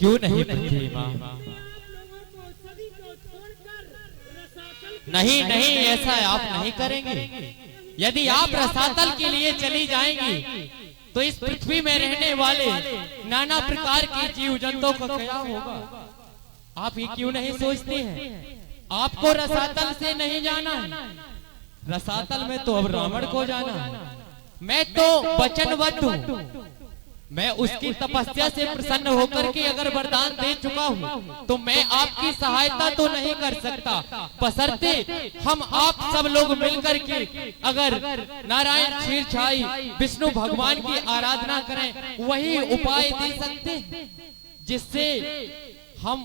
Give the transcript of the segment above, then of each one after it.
क्यों नहीं पृथ्वी माँ? नहीं नहीं, ऐसा आप नहीं करेंगे। यदि आप रसातल के लिए चली जाएंगी तो इस पृथ्वी में रहने वाले नाना प्रकार के जीव जंतुओं का क्या होगा? आप ये क्यों नहीं सोचते हैं? आपको रसातल से नहीं जाना है, रसातल में तो अब रावण को जाना है। मैं तो वचनबद्ध हूँ, मैं उसकी तपस्या से प्रसन्न होकर के अगर वरदान दे चुका हूँ तो मैं आपकी सहायता तो नहीं कर सकता, बशर्ते हम आप सब लोग मिलकर के अगर नारायण क्षीरसाई विष्णु भगवान की आराधना करें, वही उपाय दे सकते जिससे हम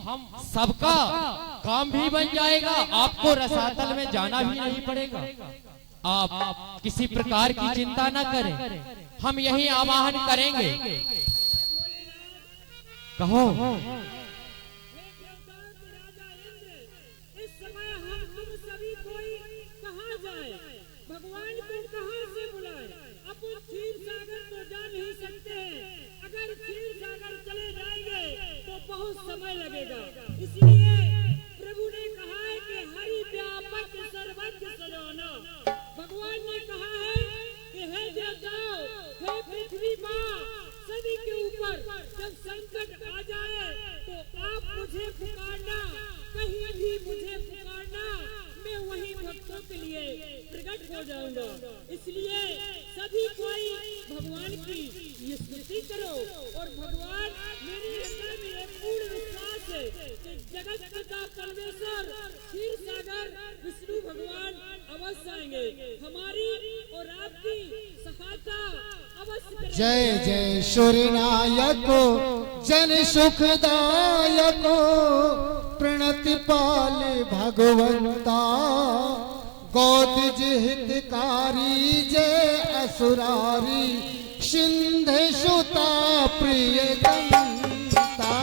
सबका काम भी बन जाएगा, आपको रसातल में जाना भी नहीं पड़ेगा। आप किसी प्रकार की चिंता न करें, हम यही आवाहन करेंगे। कहो। इस समय हम सभी कोई कहाँ जाए, भगवान को कहाँ से बुलाए? अपन क्षीर सागर तो जा नहीं सकते हैं, अगर क्षीर सागर चले जाएंगे तो बहुत समय लगेगा। इसलिए प्रभु ने कहा है कि हरि व्यापक सर्वज्ञ सजाना। भगवान ने कहा है कि हे देवताओं, हे पृथ्वी माँ, सभी के ऊपर जब संकट आ जाए तो आप मुझे पुकारना, कहीं भी मुझे पुकारना, मैं वही भक्तों के लिए प्रकट हो जाऊंगा। इसलिए सभी कोई भगवान की ये स्तुति करो और भगवान, मेरे हृदय में एक पूर्ण विश्वास है कि जगत पिता परमेश्वर क्षीर सागर विष्णु भगवान अवश्य आएंगे, हमारी और आपकी सहायता अवश्य। जय जय सूर्यनायको जन सुखदायको प्रणति पाल भगवंता गौतज हितकारी जय असुरारी सिंध सुता प्रिय गंता।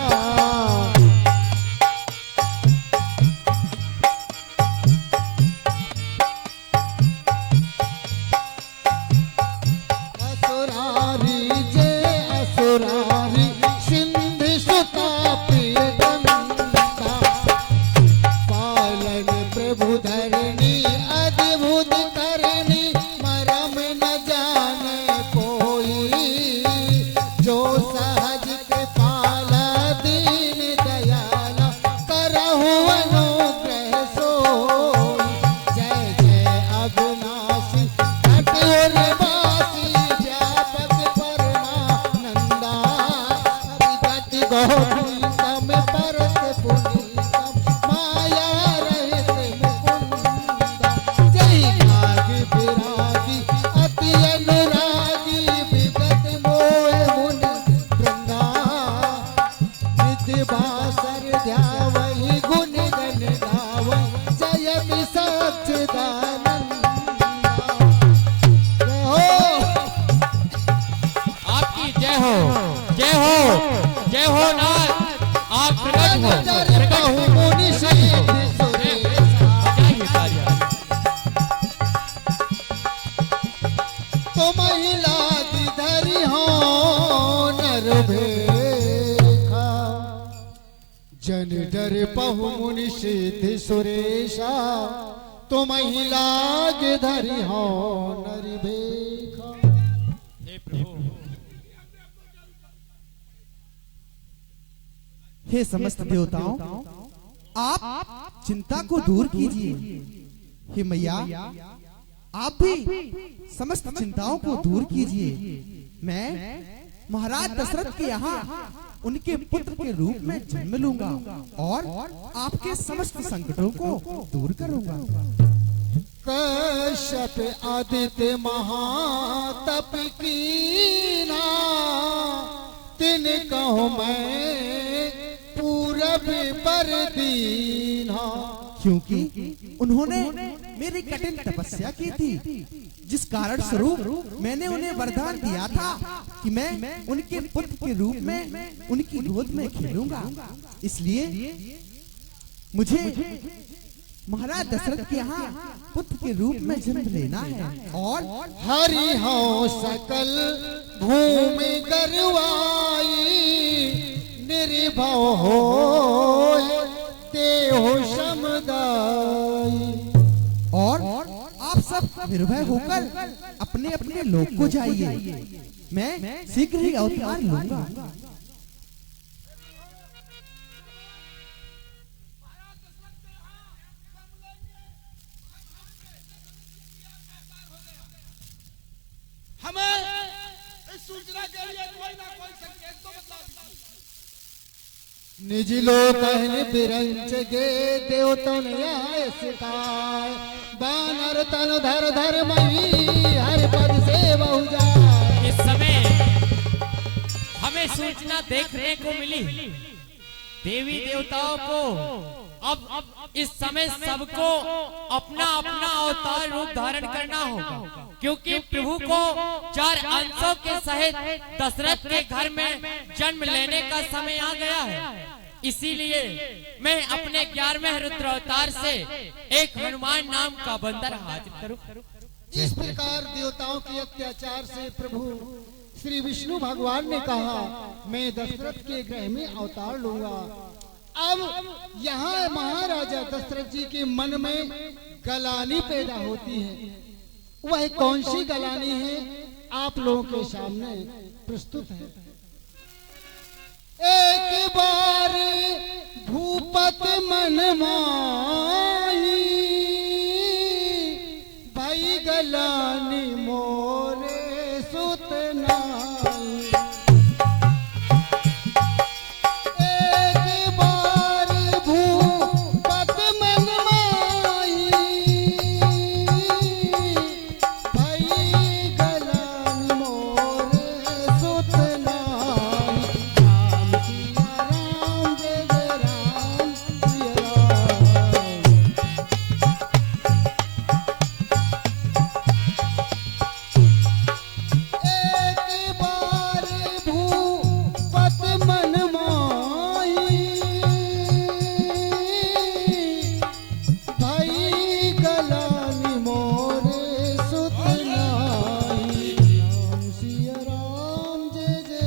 जन डर पहु मुनि सिद्ध सुरेशा तो महिला के धरि हो नर भेखा। हे प्रभु, हे समस्त देवताओं, आप चिंता को दूर कीजिए। हे मैया, आप भी समस्त चिंताओं को दूर कीजिए। मैं महाराज दशरथ के यहाँ उनके पुत्र के रूप में जन्म लूंगा और आपके समस्त संकटों को दूर करूंगा। कश्यप आदित्य महातप कीना तिन कहो मैं पूरब पर दीना। क्योंकि उन्होंने मेरी कठिन तपस्या की थी, जिस कारण स्वरूप मैंने उन्हें वरदान दिया था कि मैं उनके पुत्र के रूप में उनकी गोद में खेलूंगा। इसलिए मुझे महाराज दशरथ के यहाँ पुत्र के रूप में जन्म लेना है और हरि हो सकल भूमि गरवाई तेरी भव हो ते हो समुदाय। और आप सब निर्भय होकर अपने अपने लोक को जाइए, मैं शीघ्र ही अवतार लूंगा। हमें इस सूचना के लिए कोई ना कोई संकेत तो बता दीजिए। निज लोकन बिरंच गे देवतन आए सिखाए, बानर तन धर धर मई हर पद से बहु जाए। इस समय हमें सूचना देखने को मिली, देवी देवताओं को अब इस समय सबको अपना अपना अवतार रूप धारण करना होगा, क्योंकि प्रभु को 4 अंशों के सहित दशरथ के घर में जन्म लेने का समय आ गया है। इसीलिए मैं अपने 11वें रुद्र अवतार से एक हनुमान नाम का बंदर हाजिर करूं। इस प्रकार देवताओं के अत्याचार से प्रभु श्री विष्णु भगवान ने कहा, मैं दशरथ के गृह में अवतार लूंगा। अब यहाँ महाराजा दशरथ जी के मन में गलानी पैदा होती है। वह कौन सी गलानी है आप लोगों के सामने प्रस्तुत है। एक बार भूपत मन माही, भाई गलानी मोरे सुत नाई। एक बार भूपत मन माही, भाई गलानी मोरे सुत नाई। राम सिया राम जय जय राम सिया राम। एक बार भूपत मन माही, भाई गलानी मोरे सुत नाई। राम सिया राम जय जय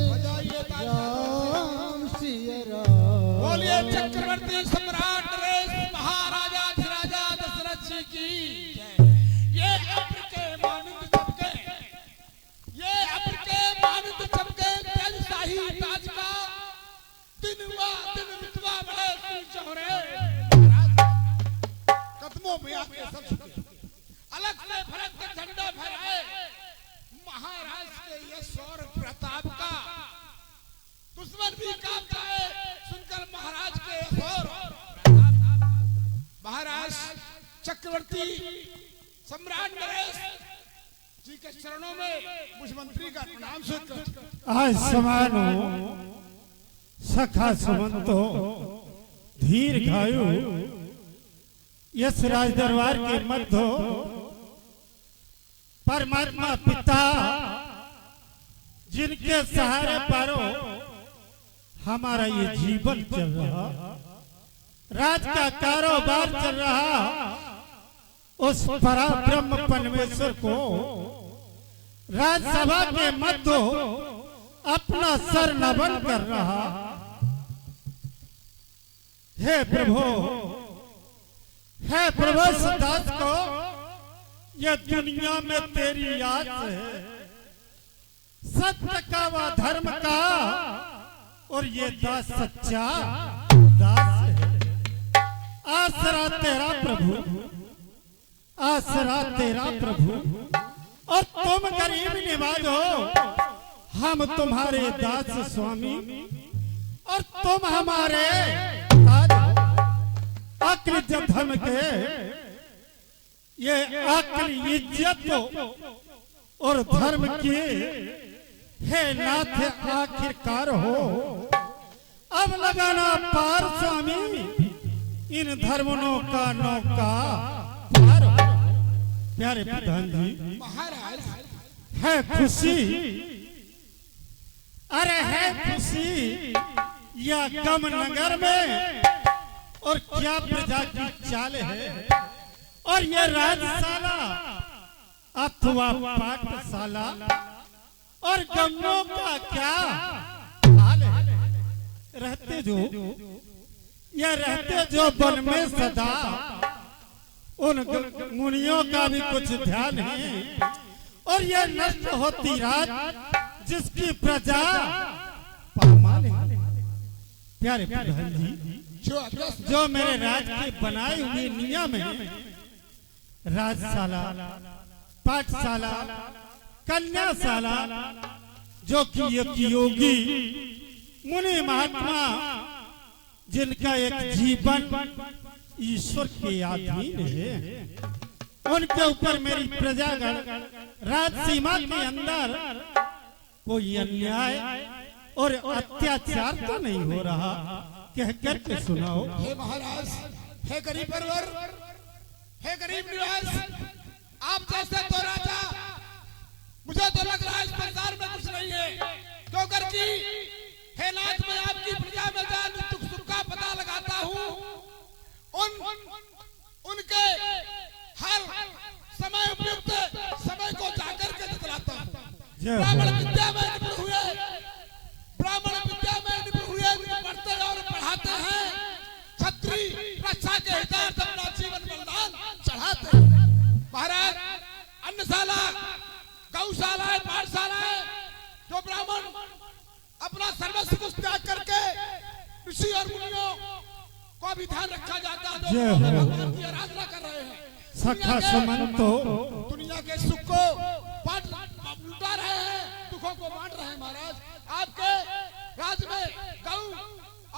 राम सिया राम। बोलिए चक्रवर्ती सम्राट नरेश महाराजा अधिराजा दशरथ जी की जय। ये अब्र के मानंद चमके, ये अब्र के मानंद चमके तेज शाही ताज का दिन मितवा बड़े चौरे कदमों में आके सब झुके, अलग से भरत के झंडा फहराए। महाराज के ये शौर्य प्रताप का दुश्मन भी कांप जाए सुनकर महाराज के शौर्य। महाराज चक्रवर्ती सम्राट नरेश जी के चरणों में मुझ मंत्री का प्रणाम स्वीकार। आज समानो सखा सुमंतो दीर्घायु यस राज दरबार के मध्य परमात्मा पिता जिनके सहारे पारो हमारा ये जीवन चल रहा, राज का कारोबार चल रहा, उस पराब्रह्म परमेश्वर को राज्यसभा के मध्य अपना सर नमन कर रहा। हे प्रभु, हे प्रभु सिद्धार्थ को यह दुनिया में तेरी याद है, सत्य का व धर्म का, और ये दास सच्चा दास है। आसरा तेरा प्रभु, आसरा तेरा प्रभु, और तुम गरीब निवाज हो, हम तुम्हारे दास स्वामी, और तुम हमारे ताज हो। अक्ल जब धर्म के ये अक्ल इज्जत और धर्म की हे नाथ आखिरकार हो। अब लगाना पार स्वामी, इन धर्मों का नौका पार हो। प्यारे प्रधान जी, महाराज है खुशी, अरे है खुशी या गम नगर में, और क्या प्रजा की चाल है, और ये राजशाला अथवा पाठशाला और गंगों का क्या हाल है। रहते जो या रहते जो वन में सदा, उन मुनियों का भी कुछ ध्यान है। और यह नष्ट होती रात जिसकी प्रजा पामाल है। प्यारे प्रधान जी, जो मेरे राज के बनाए हुए नियम है, राजशाला, पाठशाला, कन्याशाला, जो कि एक योगी मुनि महात्मा जिनका एक जीवन ईश्वर के अधीन है, उनके ऊपर मेरी प्रजागण राज सीमा के अंदर कोई अन्याय और अत्याचार तो नहीं हो रहा, कह करके सुनाओ। हे महाराज, हे गरीब परवर, हे गरीब निवास, आप जैसे तो राजा, मुझे तो लग रहा है इस संसार में कुछ नहीं है। क्योंकि जी हे नाथ, मैं आपकी प्रजा में जान दुख सुख का पता लगाता हूँ, उनके हर समय उपयुक्त समय को जाकर के दिखलाता हूँ। ब्राह्मण विद्या में निपुण हुए, ब्राह्मण विद्या में निपुण हुए पढ़ते और पढ़ाते हैं, क्षत्रिय रक्षा के हितार्थ अपना जीवन बलिदान चढ़ाते हैं। महाराज, अन्नशाला, गौशाला, पाठशाला, जो ब्राह्मण अपना सर्वस्व कुछ त्याग करके ऋषि और मुनियों को भी ध्यान रखा जाता है, तो भगवान की आराधना कर रहे हैं। सखा सुमंतो दुनिया के सुख को लुटा रहे हैं, दुखों को बांट रहे हैं। महाराज, आपके राज में गौ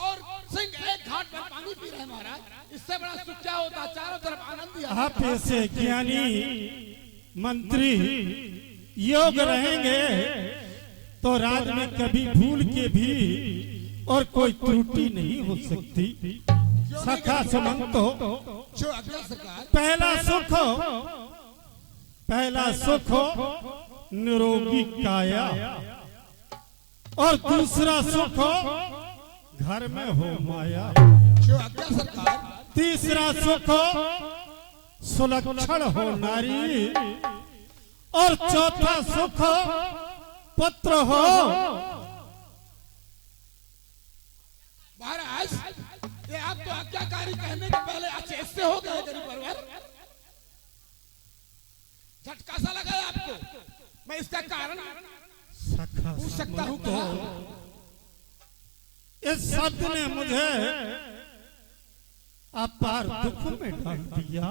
और सिंह एक घाट पर पानी पी रहे हैं। महाराज, इससे बड़ा सुख क्या होता? चारों तरफ आनंद ही आप ऐसे ज्ञानी मंत्री योग रहेंगे तो राज में कभी भूल के भी और कोई त्रुटि नहीं हो सकती। सखा सुमंतो, जो अगला सरकार पहला सुख निरोगी काया, और दूसरा सुख घर में हो माया, जो अगला सरकार तीसरा सुख सुलक्षण हो नारी, और चौथा सुख पुत्र हो। महाराज, ये आप तो आज्ञाकारी कहने के पहले अच्छे से हो गए गरीब परवर। झटका सा लगा है आपको, मैं इसका कारण पूछ सकता हूँ क्या? इस शब्द ने मुझे अपार दुख में डाल दिया।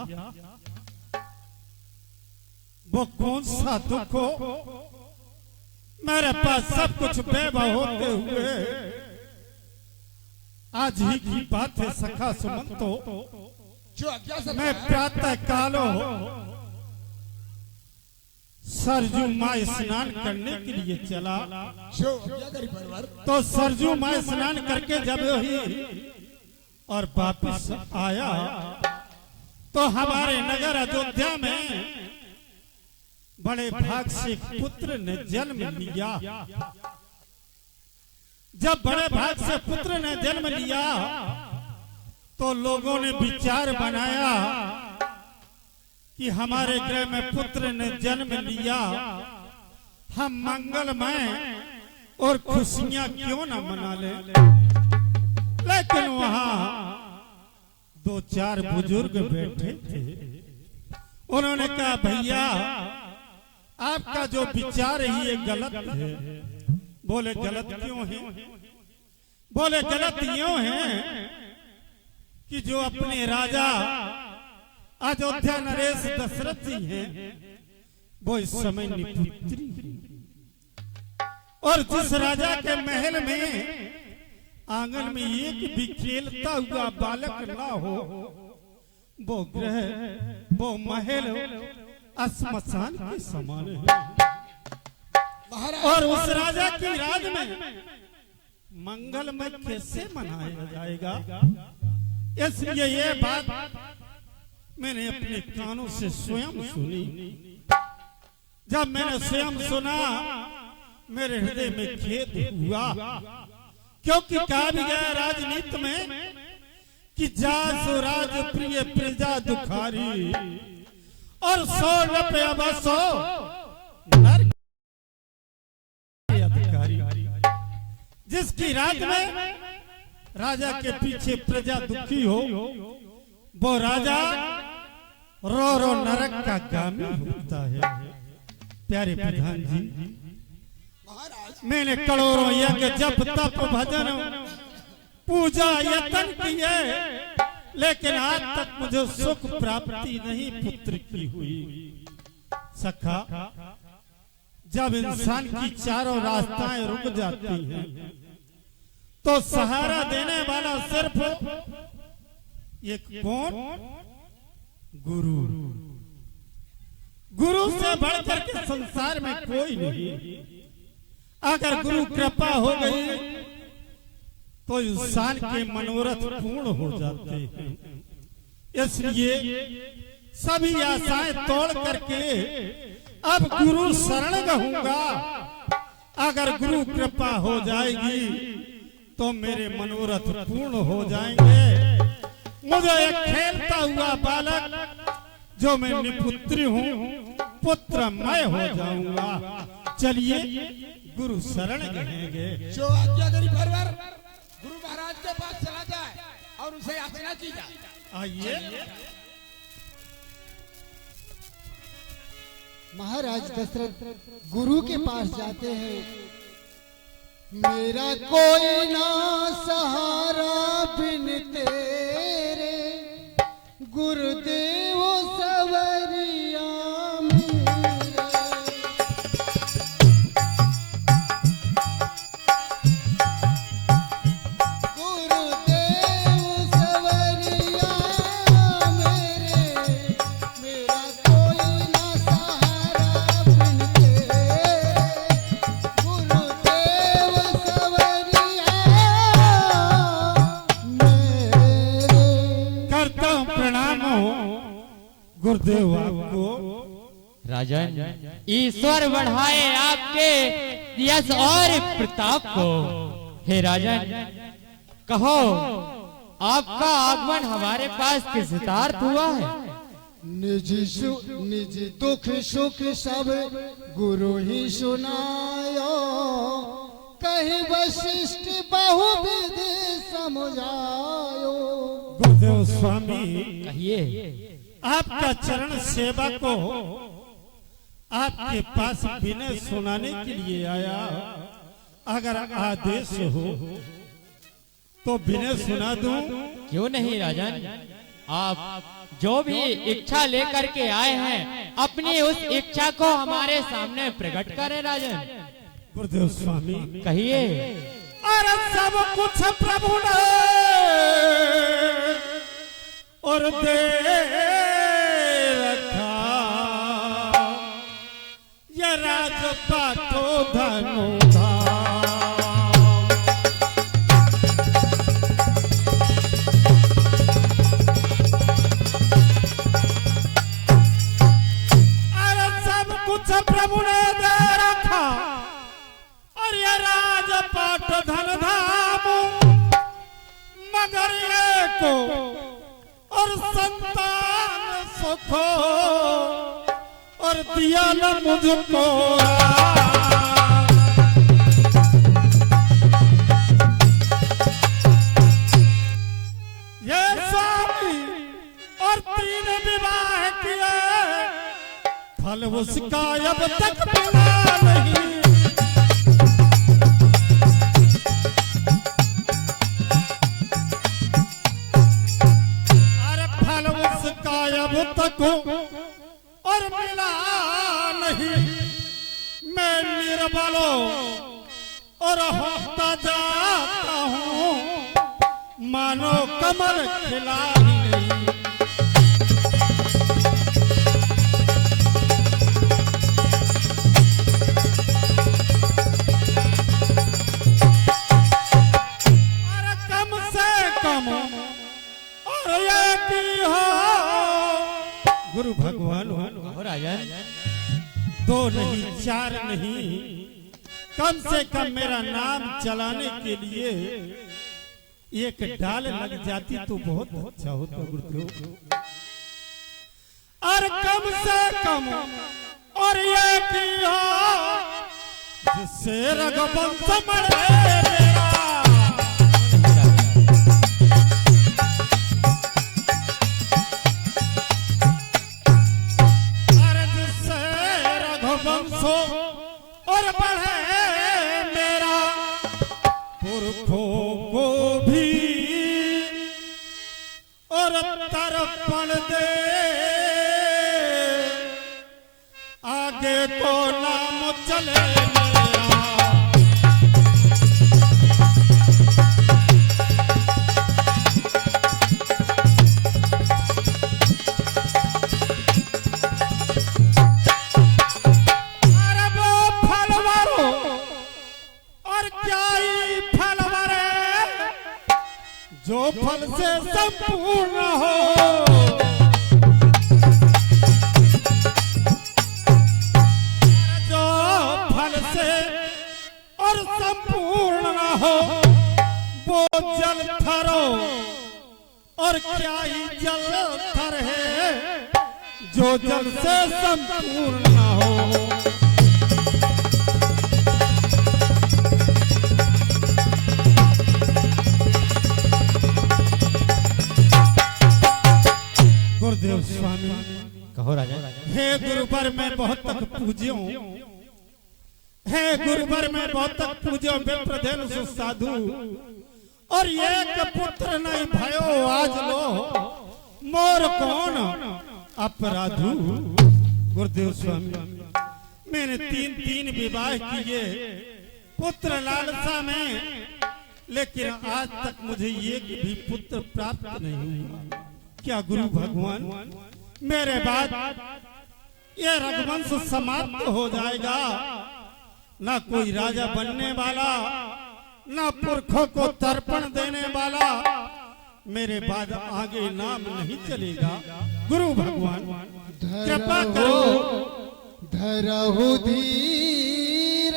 वो कौन सा दुख हो? मेरे पास सब कुछ बेबा होते हुए आज ही की बात है सखा सुमंतो, जो अज्ञा से मैं प्रातः कालो सरजू माँ स्नान करने के लिए चला। जो अज्ञा गरीब परवर, तो सरजू माँ स्नान करके जब ही और वापिस आया तो हमारे नगर अयोध्या में बड़े भाग से पुत्र ने जन्म लिया। जब बड़े भाग से पुत्र ने जन्म लिया तो लोगों ने विचार बनाया कि हमारे गृह में पुत्र ने जन्म लिया, हम मंगलमय और खुशियां क्यों न मना लें। लेकिन वहां दो चार बुजुर्ग बैठे थे, उन्होंने कहा भैया आपका जो विचार है ये गलत है। बोले गलत क्यों है? बोले गलत यूं है कि जो अपने राजा अयोध्या नरेश दशरथ जी हैं वो इस समय निपुत्री हैं, और जिस राजा के महल में आंगन में एक भी खेलता हुआ बालक ना हो, वो गृह, वो महल श्मशान के समान है। और उस राजा की राज में मंगलमय कैसे मनाया जाएगा? इसलिए ये बात मैंने अपने कानों से स्वयं सुनी। जब मैंने स्वयं सुना मेरे हृदय में खेद हुआ, क्योंकि कहा भी गया राजनीति में कि जासु राज प्रिय प्रजा दुखारी, और 100 रुपया बसो नर अधिकारी। जिसकी राज में राजा के पीछे प्रजा दुखी हो, वो राजा रो रो नरक का गामी होता है। प्यारे प्रधान जी, मैंने करोड़ों यज्ञ जप तप भजन पूजा यत्न किए, लेकिन आज तक मुझे सुख प्राप्ति नहीं पुत्र की हुई। सखा, जब इंसान की चारों रास्ताएं रुक जाती हैं, तो सहारा देने वाला सिर्फ एक कौन? गुरु। गुरु से बढ़कर के संसार में कोई नहीं। अगर गुरु कृपा हो गई तो इंसान के मनोरथ पूर्ण हो जाते हैं। इसलिए सभी आशाएं तोड़ करके अब गुरु शरण कहूंगा। अगर गुरु कृपा हो जाएगी तो मेरे मनोरथ पूर्ण हो जाएंगे। मुझे एक खेलता हुआ बालक, जो मैं निपुत्री हूँ, पुत्र मैं हो जाऊंगा। चलिए गुरु शरण कहेंगे। जो आज्ञाकारी परवर गुरु महाराज के पास चला जाए और उसे याचना की जाए। आइए। महाराज दशरथ गुरु के पास जाते हैं। मेरा कोई ना सहारा बिन तेरे, गुरुदेव सवरिया मेरे। गुरुदेव सवरिया मेरे, मेरा कोई ना सहारा बिन तेरे, गुरुदेव सवरिया मेरे। करता हूँ प्रणाम गुरुदेव आपको। राजन, ईश्वर बढ़ाए आपके यश और प्रताप को। हे राजन, कहो आपका आगमन हमारे पास किस हितार्थ हुआ है? निज दुख सुख सब गुरु ही सुनायो, कहीं वशिष्ठ बहुविधि समझायो। गुरुदेव स्वामी, कहिए। आपका चरण सेवा को आपके पास विनय सुनाने के लिए आया। अगर आदेश हो तो विनय सुना दूं। क्यों नहीं राजन, आप जो भी इच्छा लेकर के आए हैं, अपनी उस इच्छा को हमारे सामने प्रकट करें राजन। गुरुदेव स्वामी, कहिए। अरे सब कुछ प्रभु ने और दे रखा, ये राजपाटो धनुधाम। अरे सब कुछ प्रभु ने दे रखा, और ये राजपाट धन धाम, मगर ये को और संतान सुखो और दिया न मुझको। ये स्वामी और 3 विवाह किए, फल उसका अब तक मिला नहीं। अब तक और मिला नहीं। मैं निर्बलो और होता जाता हूँ, मानो कमल खिला ही नहीं। अरे कम से कम और ये की हो गुरु भगवान हो राजन, 2 नहीं 4 नहीं, कम से कम मेरा नाम चलाने के लिए एक डाल लग जाती तो बहुत अच्छा होता गुरुदेव। और कम से कम और ये की हो जिससे रघुवंश मरे मेरा। रघुवंशो और बढ़े मेरा पुरखों को भी और तर्पण दे आगे तो नाम चले मेरा। अरे वो फलवरो और क्या ही फलवरे जो फल से संपूर्ण हो। और संपूर्ण न हो वो जल थरो और क्या ही जल थर है जो जल से संपूर्ण न हो। गुरुदेव स्वामी कहो राजा। हे गुरुवर मैं बहुत तक पूज्यो है गुरुवर में बहुत तक पूजो विप्रधेनु सुसाधु और एक पुत्र नहीं भयो आज लो मोर कौन अपराधु। गुरुदेव स्वामी मैंने तीन विवाह किए पुत्र लालसा में, लेकिन आज तक मुझे एक भी पुत्र प्राप्त नहीं हुआ। क्या गुरु भगवान मेरे बाद ये रघुवंश समाप्त हो जाएगा? ना कोई राजा बनने वाला, ना पुरखों को तर्पण देने वाला, मेरे बाद आगे नाम नहीं चलेगा। गुरु भगवान कृपा करो। धरहु धीर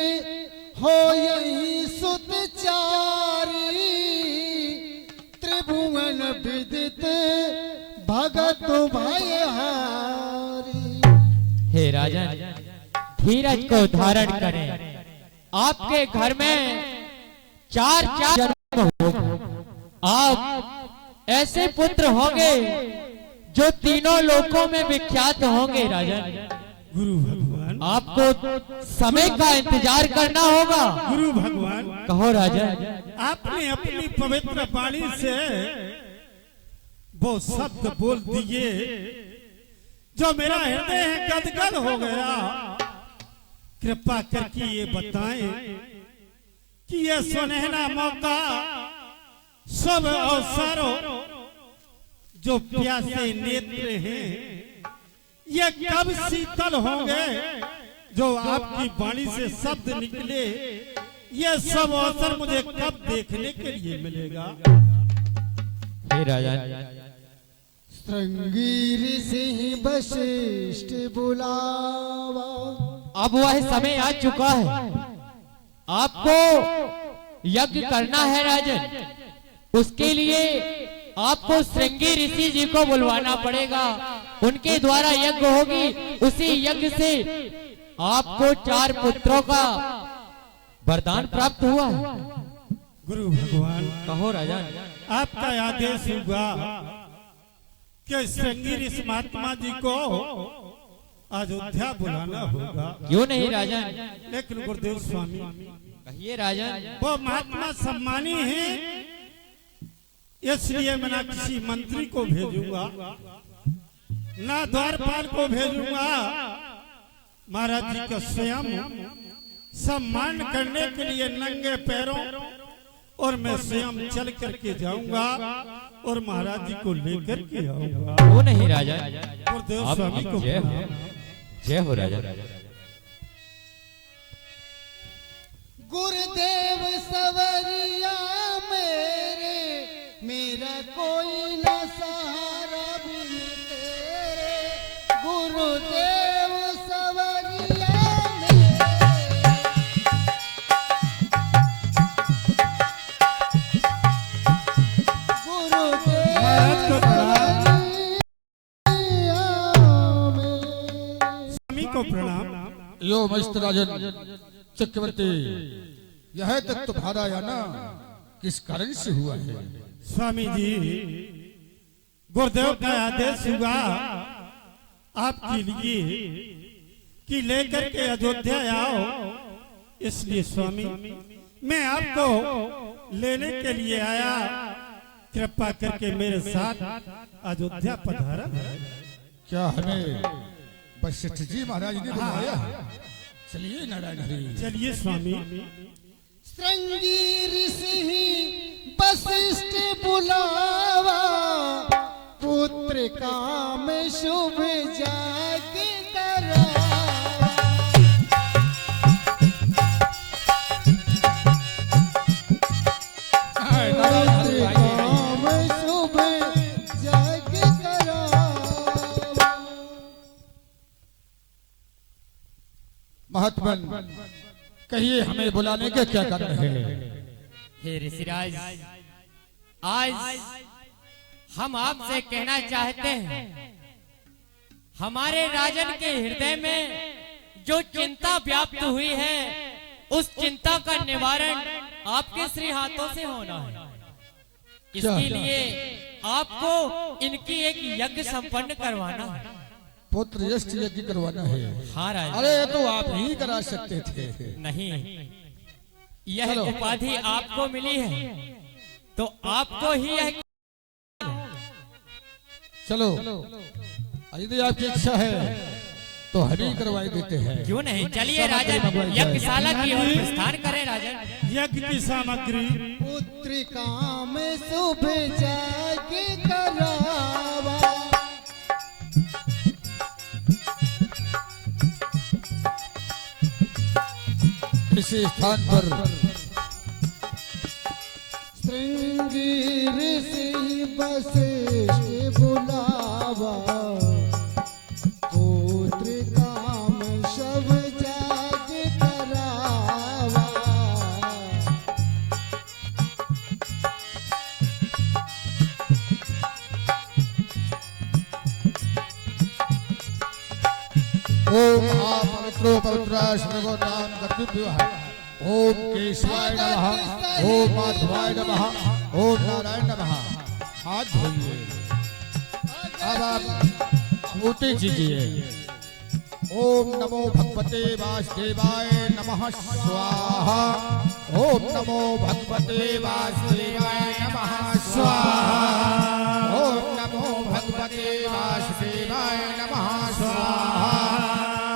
हो यही सुतचारी त्रिभुवन विदित भगत भयहारी। हे राजन धीरज को धारण करें। आपके घर में चार जन्म होंगे। आप ऐसे पुत्र होंगे जो तीनों लोकों में विख्यात होंगे। राजन गुरु भगवान आपको समय का इंतजार करना होगा। गुरु भगवान कहो राजन। आपने अपनी पवित्र वाणी से वो शब्द बोल दिए जो मेरा हृदय गदगद हो गया। कृपा करके ये बताएं कि ये सुनहरा मौका सब अवसरों जो प्यासे नेत्र हैं ये कब शीतल होंगे। जो आपकी वाणी से शब्द निकले ये सब अवसर मुझे कब देखने के लिए मिलेगा? हे राजा श्रृंगी ऋषि वशिष्ठ बुलावा। अब वह समय आ चुका है। आपको यज्ञ करना है राजन। उसके लिए आपको श्रृंगी ऋषि जी को बुलवाना पड़ेगा। उनके द्वारा यज्ञ होगी। उसी यज्ञ से आपको 4 पुत्रों का वरदान प्राप्त हुआ है। गुरु भगवान कहो राजा। आपका आदेश हुआ कि श्रृंगी ऋषि महात्मा जी को अयोध्या बुलाना होगा। क्यों नहीं राजा? लेकिन गुरुदेव स्वामी कहिए राजा। वो महात्मा सम्मानी है, इसलिए मैं ना किसी मंत्री को भेजूंगा ना द्वारपाल को भेजूंगा। महाराज जी का स्वयं सम्मान करने के लिए नंगे पैरों और मैं स्वयं चल करके जाऊंगा और महाराज जी को लेकर के आऊंगा। वो नहीं राजा। गुरुदेव स्वामी को जय हो राजा। गुरुदेव सवरिया मेरे मेरा कोई न सहारा बिन तेरे। गुरुदेव सवरिया स्वामी को प्रणाम। यो मस्त राजन चक्रवर्ती, यह तत्व भारायाना किस कारण से हुआ है? स्वामी जी गुरुदेव का आदेश हुआ आपके लिए कि लेकर के अयोध्या आओ, इसलिए स्वामी मैं आपको लेने के लिए आया। कृपा करके मेरे साथ अयोध्या पधारा। क्या हमें वशिष्ठ जी महाराज ने बुलाया? चलिए नारायण हरि। चलिए स्वामी। श्रृंगी ऋषि वशिष्ठ बुलावा, पुत्र काम शुभ जाग करावा। पुत्र काम शुभ जाग करावा। महात्मन कहिए हमें बुलाने के क्या कारण है? हे ऋषिराज, आज हम आपसे कहना चाहते हैं, हमारे राजन के हृदय में जो चिंता व्याप्त हुई है, उस चिंता का निवारण आपके श्री हाथों से होना है। इसके लिए आपको इनकी एक यज्ञ संपन्न करवाना है। पुत्र यष्ट यज्ञ करवाना है? हाँ राजा। अरे ये तो आप ही करा सकते थे। नहीं, यह उपाधि आपको मिली है तो आपको ही यह। चलो यदि आपकी इच्छा है तो हम ही करवाई देते हैं। क्यों नहीं, चलिए राजन यज्ञशाला की ओर प्रस्थान करें। राजन यज्ञ की सामग्री पुत्र काम शुभ जाग करावा। इसी स्थान पर श्रृंगी ऋषि वशिष्ठ बुलावा, पुत्र काम शुभ जाग करावा। ओम पवित्रो पवित्राय श्रीगोताम गतिभ्यः। ओम केशवाय नमः, ओम माधवाय नमः, ओम नारायण नमः। हाथ धोइए। अब आप मूर्ति कीजिए। ओम नमो भगवते वासुदेवाय नमः स्वाहा। ओम नमो भगवते वासुदेवाय नमः स्वाहा। ओम नमो भगवते वासुदेवाय नमः स्वाहा।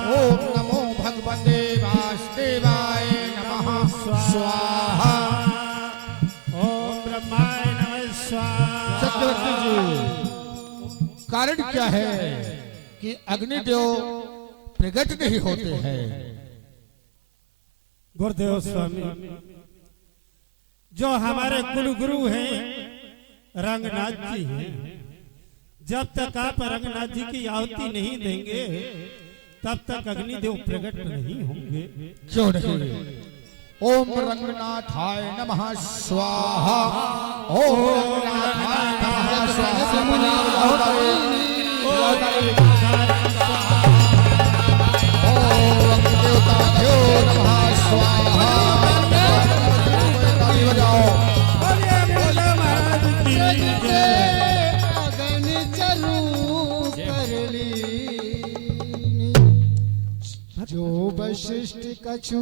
ओम नमो भगवते वासुदेवाय नमः स्वाहा। ओम ब्रह्माय नमः स्वाहा। चक्रवर्ती जी, कारण क्या है कि अग्निदेव प्रकट नहीं होते हैं? गुरुदेव स्वामी, जो हमारे कुल गुरु हैं रंगनाथ जी हैं, जब तक आप रंगनाथ जी की आहुति नहीं देंगे तब तक अग्निदेव प्रकट नहीं होंगे। क्यों नहीं? ओम रंगनाथाय नमः स्वाहा। ओम रंगनाथाय नमः स्वाहा। ओम अग्निदेवताभ्यो नमः स्वाहा। ताली बजाओ। अगन चलू कर लीनी, जो वशिष्ठ कछु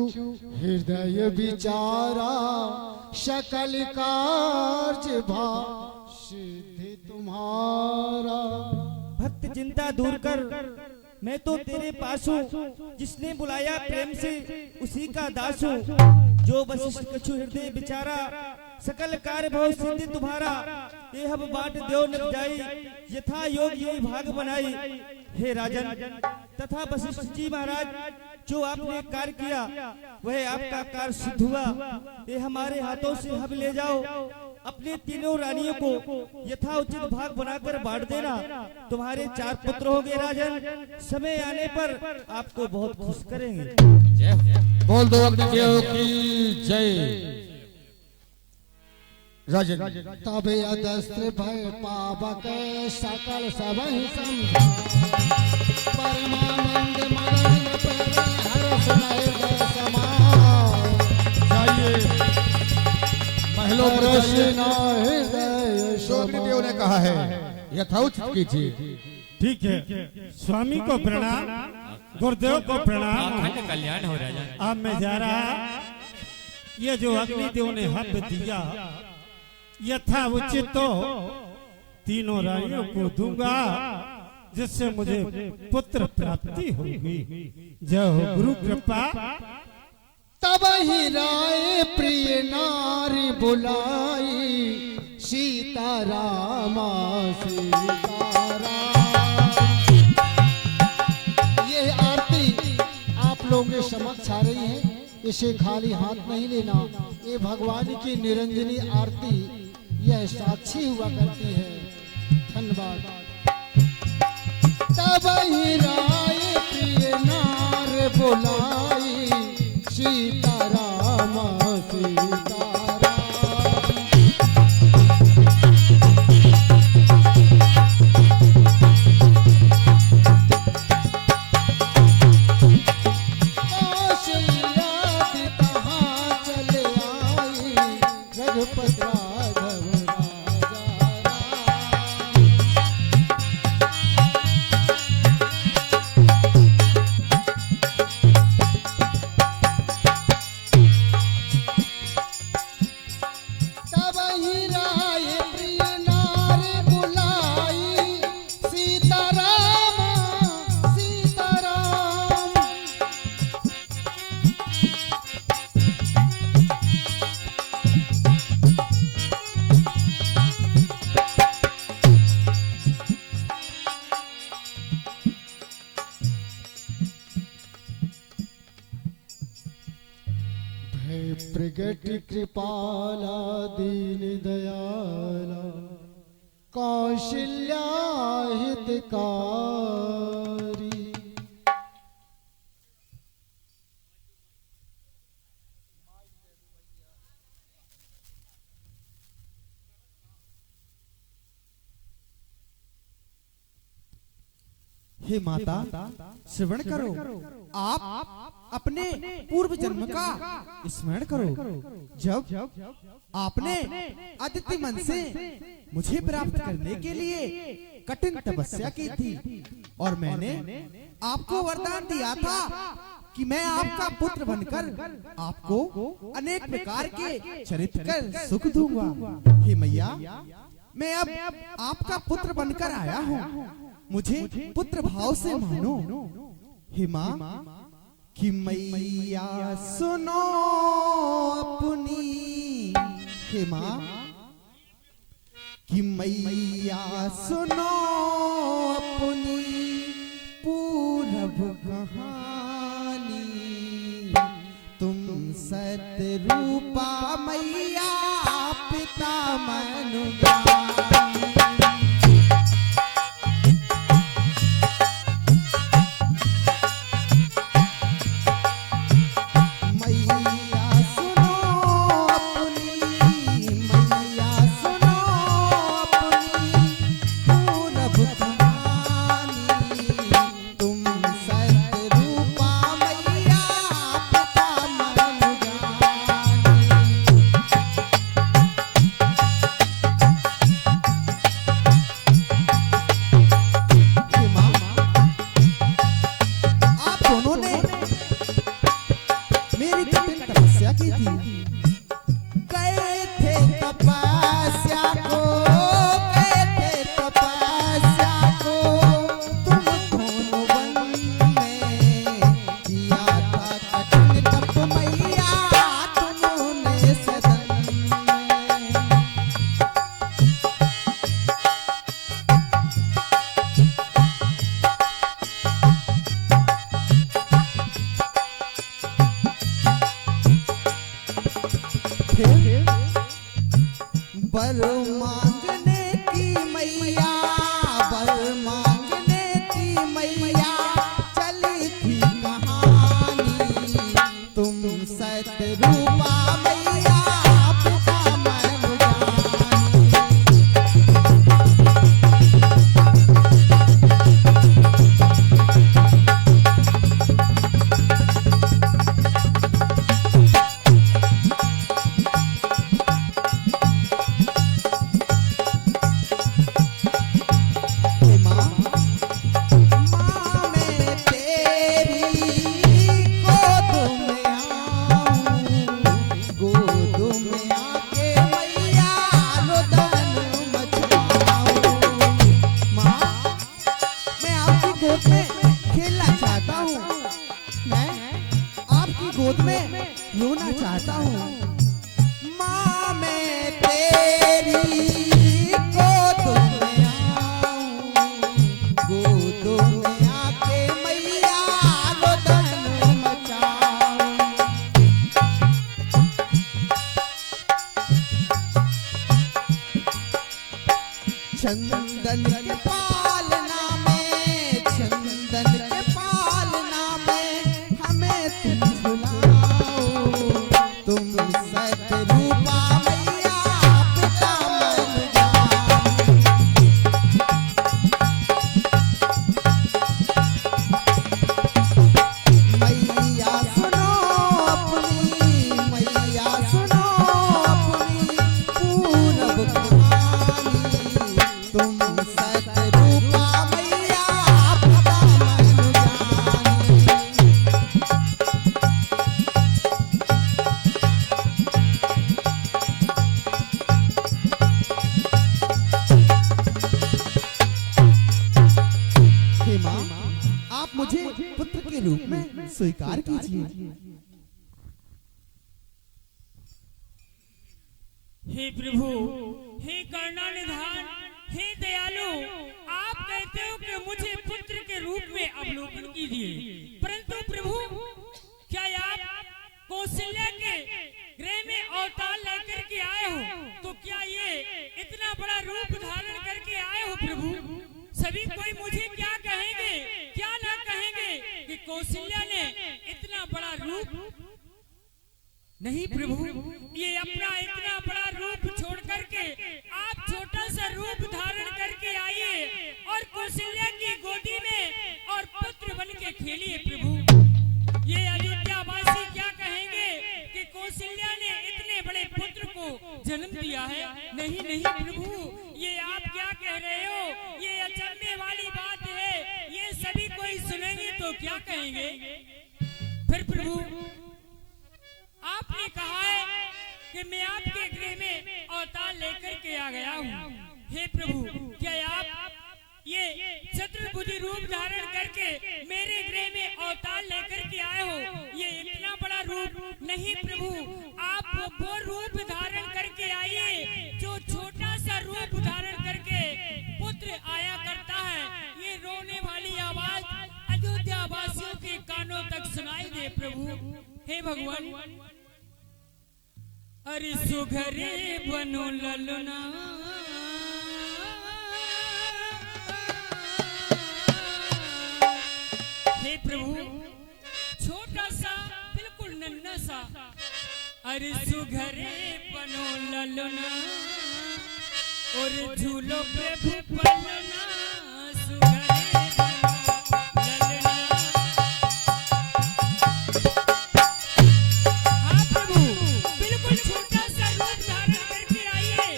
हृदय विचारा, सकल कार्य भा सिद्धि तुम्हारा। भक्त चिंता दूर कर, मैं तो तेरे पास हूँ, जिसने बुलाया प्रेम से उसी का दास हूँ। जो वशिष्ठ कछु हृदय विचारा, सकल कार्य भव सिद्धि तुम्हारा। ये हब बाट देव न जाई, यथा योग यही भाग बनाई। हे राजन तथा वशिष्ठ जी महाराज, जो आपने कार्य किया वह आपका कार्य सिद्ध हुआ। ये हमारे हाथों से हब ले जाओ, अपने तीनों रानियों को यथा उचित भाग बनाकर बांट देना। तुम्हारे 4 पुत्र होंगे राजन, समय आने पर आपको बहुत खुश करेंगे। बोल दो अग्निदेव की जय। राजन तबे अदस्त्र भय पावक सकल सबहि समझा, परमानंद मदन पर हर्ष हृदय समाए। जाइए महलों पर जाइए। हृदय जो अग्निदेव ने कहा है यथाउचित कीजिए। ठीक है, स्वामी को प्रणाम। गुरुदेव को प्रणाम। अखंड कल्याण हो राजा। अब मैं जा रहा, ये जो अग्निदेव ने हक दिया यथा उचित तो तीनों रानियों को दूंगा, जिससे मुझे पुत्र प्राप्ति होगी। जय हो गुरु कृपा। तब ही राय प्रिय नारी बुलाई, सीतारामा सीताराम। ये आरती आप लोगों के समक्ष आ रही है, इसे खाली हाथ नहीं लेना। ये भगवान की निरंजनी आरती यह साक्षी हुआ करती है। धन्यवाद। तब ही राय प्रिय नार बुलाई, सीताराम सीताराम। कौशल्यादि तहाँ चले आई, रघुपति राघव राजा राम। तब ही राय प्रिय नारी बुलाई, सीताराम सीताराम। भय प्रगट कृपाला दीन दयाला, कौशल्या हितकारी। हे माता, श्रवण करो। आप अपने पूर्व जन्म का स्मरण करो, जब आपने अदिति मन से मुझे प्राप्त करने के लिए कठिन तपस्या की थी, और मैंने आपको वरदान दिया था कि मैं आपका पुत्र बनकर आपको अनेक प्रकार के चरित्र कर सुख दूंगा। हे मैया, मैं अब आपका पुत्र बनकर आया हूँ, मुझे पुत्र भाव से मानो। हे माँ, कि मैया सुनो अपनी। हे माँ, कि मैया सुनो अपनी पूरब कहानी। तुम सतरूपा मैया पिता मनुगानी। मैया सुनो अपनी, मैया सुनो अपनी पूरब कहानी। तुम सतरूपा मैया पिता मनुगानी। हे माँ, आप दोनों ने मेरी कठिन तपस्या की थी। गए थे तपस्या को, गए थे तपस्या को। तुम दोनों वन में किया था कठिन तप मैया, तुमने सदन में। फिर बर मांगने की मैया, बर मांगने की मैया चली थी कहानी। तुम सतरूपा मैया पिता मनुगानी। हे माँ, माँ मैं तेरी गोद में रोना चाहता हूँ। माँ मैं तेरी गोद में आऊं, गोद में आके मैया रोदन मचाऊं। चंदन के पालना में, चंदन के पालना में हमें तुम झुलाओ। तुम सतरूपा मैया पिता मन जान। मैया सुनो अपनी, मैया सुनो अपनी पूरब कहानी। तुम सतरूपा मैया पिता मन जानी। हे माँ, आप मुझे पुत्र के रूप में स्वीकार कीजिए। हे प्रभु, हे करुणानिधान, हे दयालु, आप कहते हो कि मुझे पुत्र के रूप में अवलोकन कीजिए, परंतु प्रभु क्या आप कौशल्या के गृह में अवतार लेकर के आए हो, तो क्या ये इतना बड़ा रूप धारण करके आए हो प्रभु? सभी कोई मुझे क्या कहेंगे, क्या ना कहेंगे कि कौशल्या ने इतना बड़ा रूप? नहीं प्रभु, ये अपना इतना बड़ा रूप छोड़ करके आप छोटा सा रूप धारण करके आइए और कौशल्या की गोदी में और पुत्र बन के खेलिए प्रभु। ये अयोध्यावासी क्या कहेंगे कि कौशल्या ने इतने बड़े पुत्र को जन्म दिया है? नहीं नहीं प्रभु, ये आप क्या कह रहे हो? ये अचंभे वाली बात है, ये सभी कोई सुनेंगे तो क्या कहेंगे? फिर प्रभु आपने कहा है कि मैं आपके गृह में अवतार लेकर के आ गया हूँ। हे प्रभु, क्या आप ये चतुर्भुज रूप धारण करके मेरे गृह में अवतार लेकर के आए हो? ये इतना बड़ा रूप नहीं प्रभु, आप वो रूप धारण करके आइए जो छोटा सा रूप धारण करके पुत्र आया करता है। ये रोने वाली आवाज अयोध्या वासियों के कानों तक सुनाई दे प्रभु। हे भगवान, अरे सुघरे बनो ललना, हे प्रभु छोटा सा बिल्कुल नन्हा सा, अरे सुघरे बनो ललना और झूलो प्रभु पलना, सुघरे बनो ललना। हाँ प्रभु, बिल्कुल छोटा सा रूप धारण करके आइए।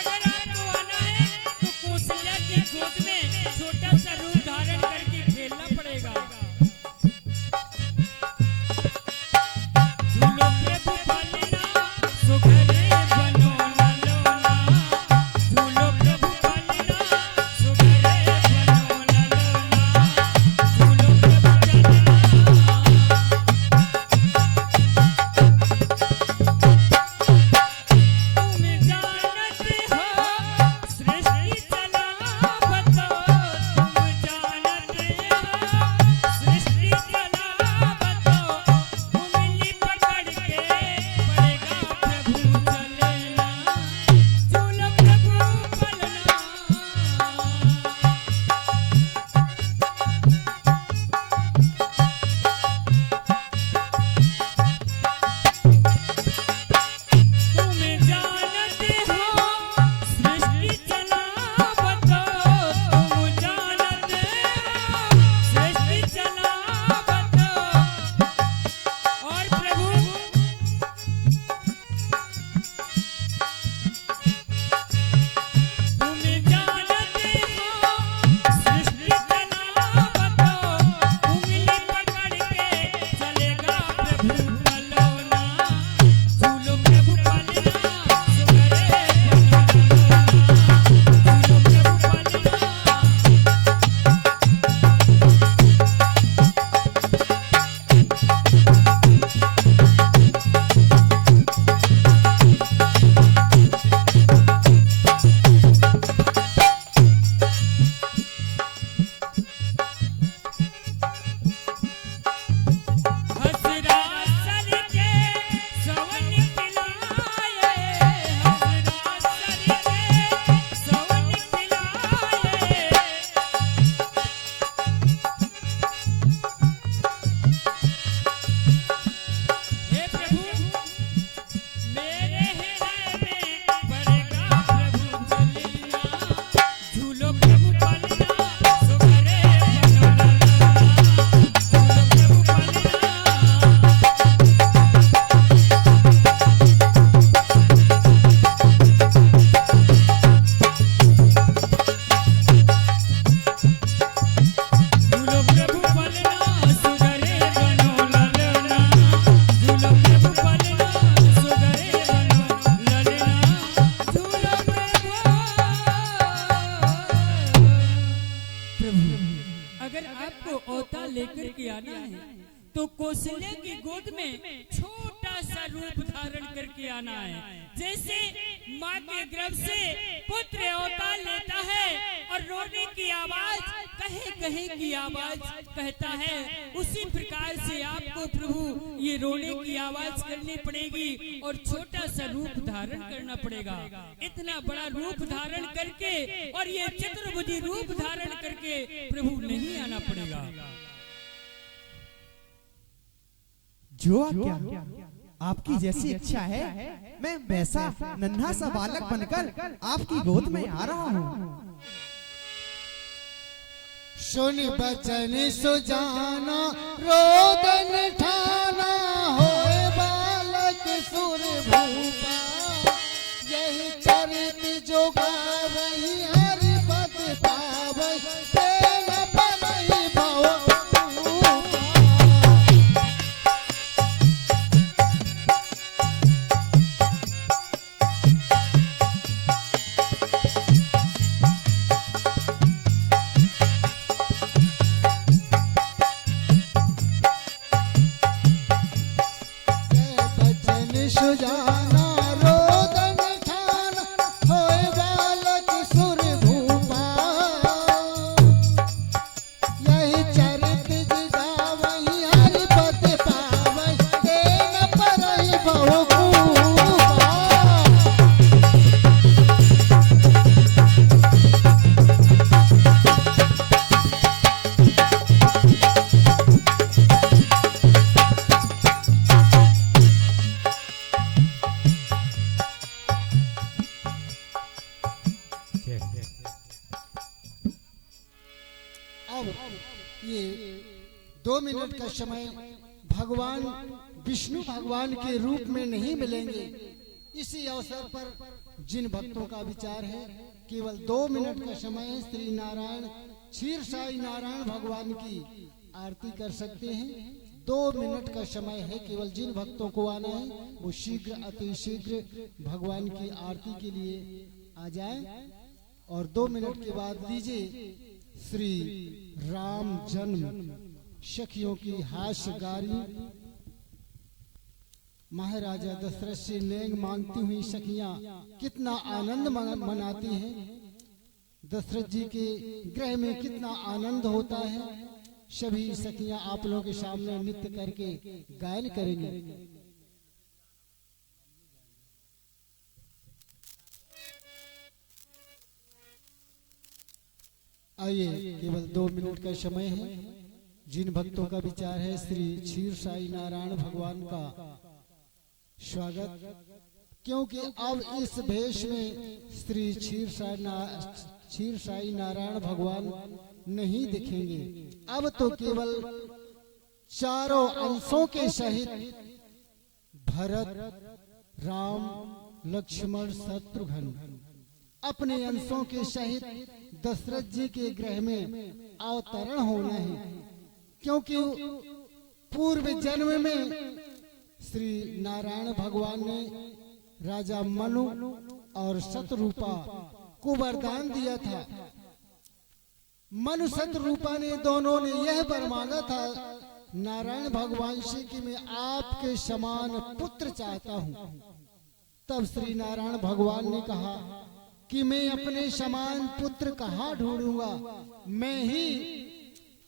अगर आपको आना है तो कौशल्या की गोद में छोटा सा रूप धारण करके खेलना पड़ेगा। झूलो प्रभु पलना, सुघरे बनो ललना, झूलो प्रभु पलना, सुघरे की गोद में छोटा सा रूप धारण करके आना है। जैसे माँ के गर्भ से पुत्र अवतार लेता है और रोने की आवाज कहे कहे की आवाज कहता है, उसी प्रकार से आपको प्रभु ये रोने की आवाज करनी पड़ेगी और छोटा सा रूप धारण करना पड़ेगा। इतना बड़ा रूप धारण करके और ये चतुर्भुजी रूप धारण करके प्रभु नहीं आना पड़ेगा। जो आज्ञा आपकी जैसी इच्छा है, मैं वैसा नन्हा सा बालक बनकर आपकी गोद में आ रहा हूँ। सुन बचन सुजाना रोदन ठाना, होए बालक सुर भूपा, यही चरित जो गावई हरि पद पावई, तेन परई भव सुजाना रोदन ठाना, होए बालक सुर भूपा, यही चरित जिगावई हरि पद पावई, तेन परई भव भूपा। अब ये 2 मिनट का समय भगवान विष्णु भगवान के रूप में नहीं मिलेंगे। इसी अवसर पर जिन भक्तों का विचार है, केवल 2 मिनट का समय है, श्री नारायण क्षीर साई नारायण भगवान की आरती कर सकते हैं। 2 मिनट का समय है, केवल जिन भक्तों को आना है वो शीघ्र अति शीघ्र भगवान की आरती के लिए आ जाए। और 2 मिनट के बाद लीजिए श्री राम जन्म सखियों की हास्यगारी, महाराजा दशरथ से नेंग मांगती हुई सखियां कितना आनंद मनाती हैं। दशरथ जी के गृह में कितना आनंद होता है। सभी सखियां आप लोगों के सामने नृत्य करके गायन करेंगे। आइए, केवल 2 मिनट का समय है। जिन भक्तों का विचार है श्री क्षीर साई नारायण भगवान का स्वागत, क्योंकि अब इस भेष में श्री क्षीर साई नारायण भगवान नहीं दिखेंगे। अब तो केवल चारों अंशों के सहित भरत, राम, लक्ष्मण, शत्रुघ्न अपने अंशों के सहित दशरथ जी के गृह में अवतरण होना है। क्योंकि पूर्व जन्म में श्री नारायण भगवान ने राजा मनु और शतरूपा को वरदान दिया था। मनु शतरूपा ने दोनों ने यह वर मांगा था नारायण भगवान से कि मैं आपके समान पुत्र चाहता हूँ। तब श्री नारायण भगवान ने कहा कि मैं अपने समान पुत्र कहाँ ढूंढूंगा, मैं ही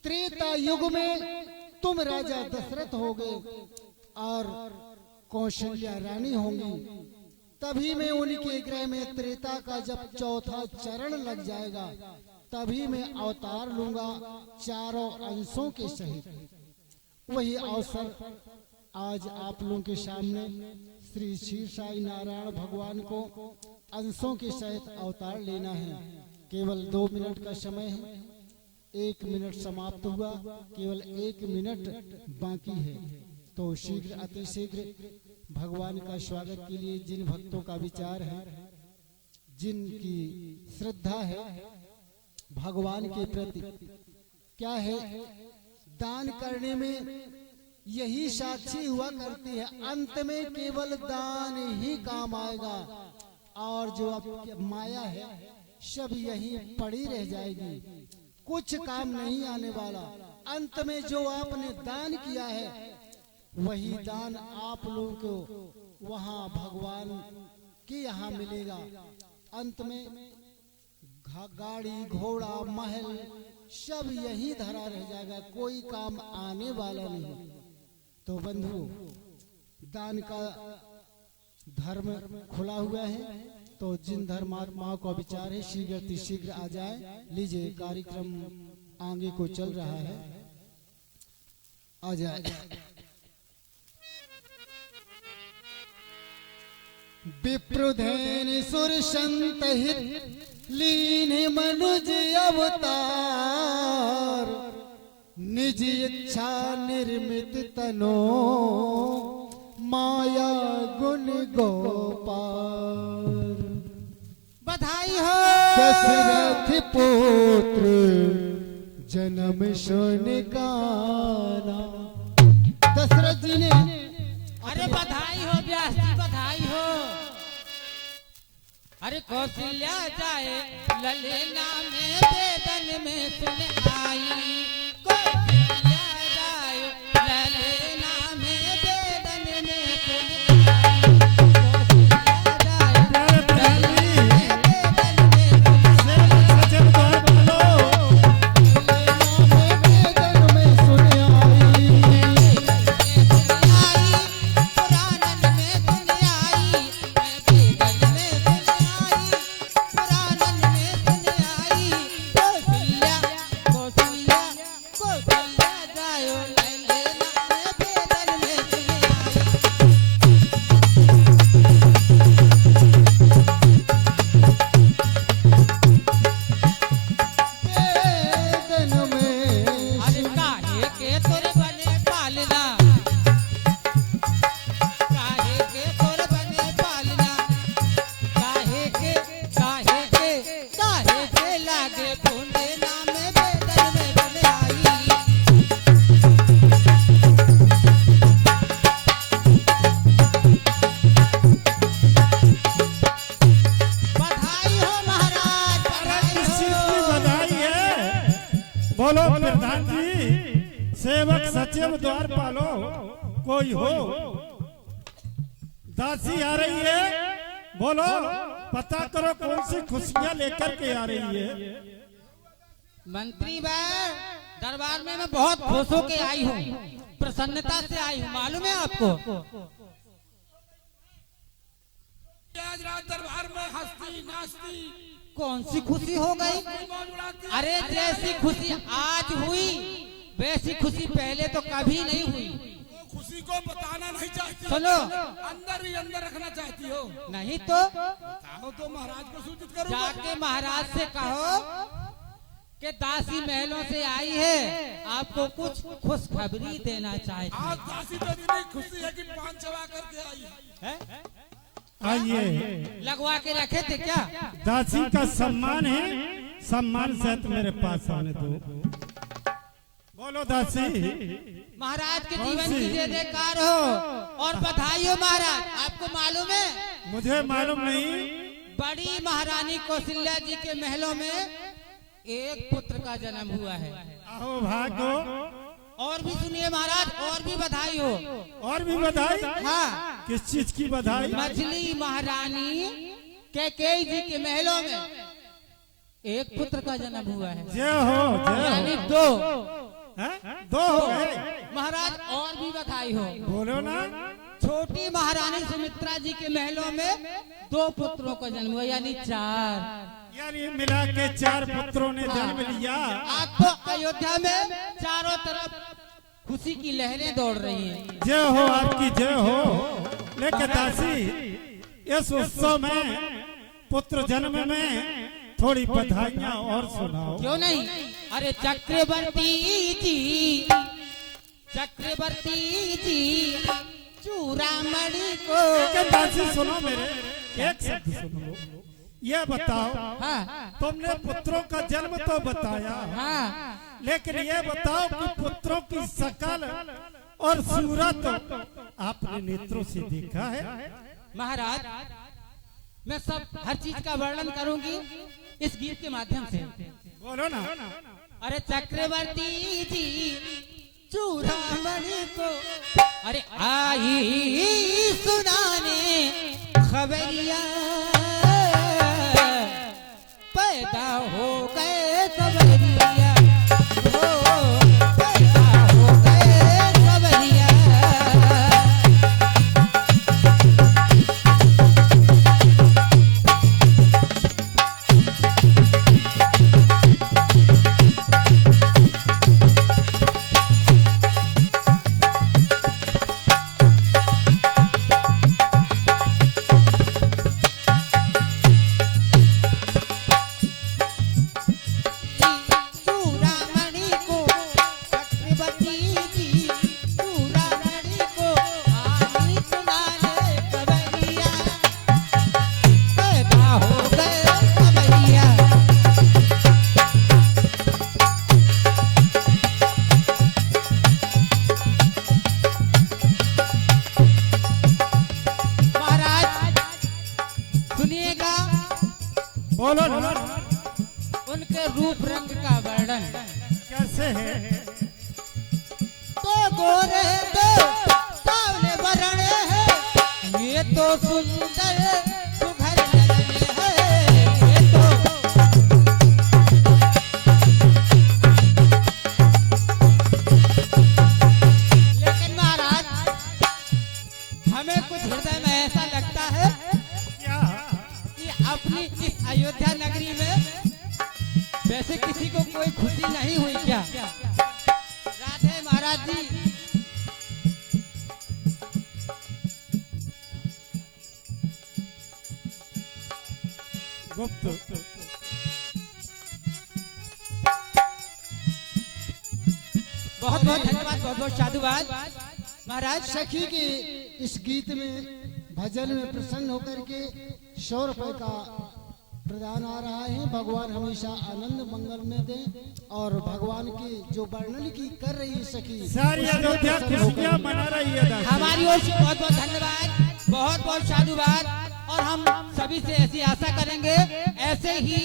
त्रेता युग में तुम राजा दशरथ होगे और कौशल्या रानी होंगी, तभी मैं उनके गृह में त्रेता का जब चौथा चरण लग जाएगा तभी मैं अवतार लूंगा चारों अंशों के सहित। वही अवसर आज आप लोगों के सामने श्री क्षीर साई नारायण भगवान को अंशों के सहित अवतार लेना है। केवल 2 मिनट का समय है। 1 मिनट समाप्त हुआ, केवल 1 मिनट बाकी है। तो शीघ्र अति शीघ्र भगवान का स्वागत के लिए जिन भक्तों का विचार है, जिनकी श्रद्धा है भगवान के प्रति, क्या है दान करने में यही साक्षी हुआ करती है। अंत में केवल दान ही काम आएगा और जो अब माया है सब यही पड़ी रह जाएगी, कुछ काम नहीं आने वाला। अंत में जो आपने दान किया है वही दान आप लोगों को वहाँ भगवान के यहाँ मिलेगा। अंत में गाड़ी घोड़ा महल सब यही धरा रह जाएगा, कोई काम आने वाला नहीं। तो बंधु, दान का धर्म खुला हुआ है, तो जिन धर्मात्माओं का विचार है शीघ्र आ जाए। लीजिए, कार्यक्रम आगे को चल रहा है, आ जाए। विप्रुधैन सुर संत हित लीन मनुज अवतार, निज इच्छा निर्मित तनो माया गुण गोपाल। बधाई हो दशरथ पुत्र जन्म सुन गाना। दशरथ जी ने, अरे बधाई हो व्यास जी, बधाई हो। अरे कौशल्या जाए ललना में वेदन में सुन आई, कौशल्या जाए ललना में वेदन में सुन आई, कौशल्या जाए ललना में वेदन में सुन बोलो प्रधान जी, सेवक सचिव द्वार पालो कोई हो। दासी आ रही है, बोलो पता करो कौन सी खुशियां लेकर के आ रही है। मंत्री भाई, दरबार में मैं बहुत खुश होके आई हूँ, प्रसन्नता से आई हूँ, मालूम है आपको? आज रात दरबार में हंसती नाचती कौन सी खुशी हो गई? अरे जैसी खुशी आज हुई वैसी खुशी पहले तो कभी नहीं हुई। खुशी को बताना नहीं चाहती, सुनो, अंदर ही अंदर रखना चाहती हो। नहीं तो कहो तो महाराज को सूचित करो। जाके महाराज से कहो कि दासी महलों से आई है, आपको कुछ खुशखबरी देना चाहती आज दासी तो इतनी खुशी है कि पान चबा करके आई है। आइए, लगवा के रखे थे क्या? दासी का सम्मान है, सम्मान से मेरे पास आने दो। बोलो दासी, महाराज के कौन जीवन सी? की जय जयकार हो और बधाई हो महाराज। आपको मालूम है, मुझे मालूम नहीं। बड़ी महारानी कौशल्या जी के महलों में एक पुत्र का जन्म हुआ है। आओ भागो, और भी सुनिए महाराज, और भी बधाई हो। और भी बधाई? हाँ, किस चीज की बधाई? मछली महारानी कैकेयी जी के महलों में एक पुत्र का जन्म हुआ है, जय हो, जय यानी हो। 2। हैं? दो हो गए। महाराज और भी बधाई हो। बोलो ना। छोटी महारानी सुमित्रा जी के महलों में 2 पुत्रों का जन्म हुआ, यानी 4। यानी मिला के 4 पुत्रों ने जन्म लिया। आपको अयोध्या में चारों तरफ खुशी की लहरें दौड़ रही हैं। जय हो, आपकी जय हो। लेकिन दासी, इस उत्सव में पुत्र जन्म में थोड़ी बधाइयाँ और सुनाओ। क्यों नहीं? अरे चक्रवर्ती जी, चक्रवर्ती जी चूड़ामणि को। लेकिन दासी सुनो मेरे, एक शब्द सुनो। ये बताओ, हाँ तुमने पुत्रों का जन्म तो बताया, हाँ, लेकिन ये बताओ कि पुत्रों की शकल और सूरत आपने नेत्रों से देखा है? महाराज मैं सब हर चीज का वर्णन करूंगी इस गीत के माध्यम से। बोलो ना। अरे चक्रवर्ती जी चूड़ामणि को अरे आई सुनाने खबरिया पैदा हो गए खबरिया पैदा हो गए खबरिया चूड़ामणि को चक्रवर्ती जी चूड़ामणि को आई सुनाने खबरिया पैदा हो गए खबरिया महाराज सुनिएगा बोलो ना उनके रूप रंग का वर्णन कैसे है? तो गोरे तो सावले वरण है ये तो सुंदर सुघर लगने है ये तो लेकिन महाराज हमें कुछ हृदय में ऐसा लगता है क्या? कि अपनी इस अयोध्या नगरी में वैसे किसी को कोई खुशी नहीं हुई क्या? राधे महाराज जी गुप्त बहुत बहुत धन्यवाद बहुत बहुत साधुवाद महाराज। सखी के इस गीत में भजन में प्रसन्न होकर के 100 रुपए का प्रदान आ रहा है। भगवान हमेशा आनंद मंगल में दें और भगवान की जो वर्णन की कर रही है सखी सारी अयोध्या खुशियां मना रही है दासी। हमारी ओर से बहुत बहुत धन्यवाद बहुत बहुत साधुवाद और हम सभी से ऐसी आशा करेंगे ऐसे ही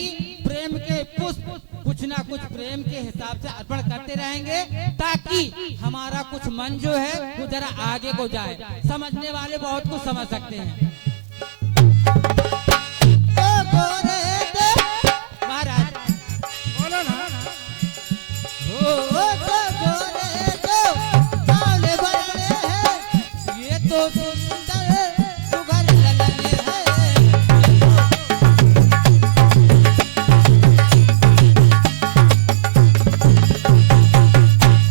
प्रेम के पुष्प कुछ ना कुछ प्रेम के हिसाब से अर्पण करते रहेंगे ताकि हमारा कुछ मन जो है वो जरा आगे को जाए। समझने वाले बहुत कुछ समझ सकते हैं। महाराज बोलो ना ये तो सुंदर सुघर लगने है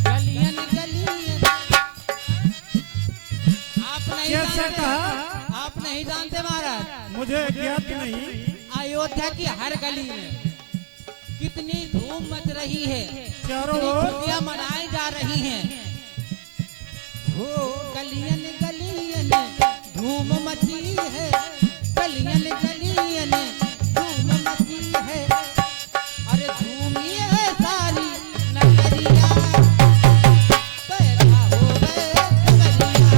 गलियन गलियन आप नहीं कैसे जानते कहा? आप नहीं जानते महाराज मुझे ज्ञात नहीं। अयोध्या की हर गली में कितनी धूम मच रही है चारों कितनी ओर खुशियां मनाई जा रही हैं। हो गलियन गलियन धूम मची है गलियन गलियन धूम मची है अरे धूमी है सारी नगरिया पैदा हो गए खबरिया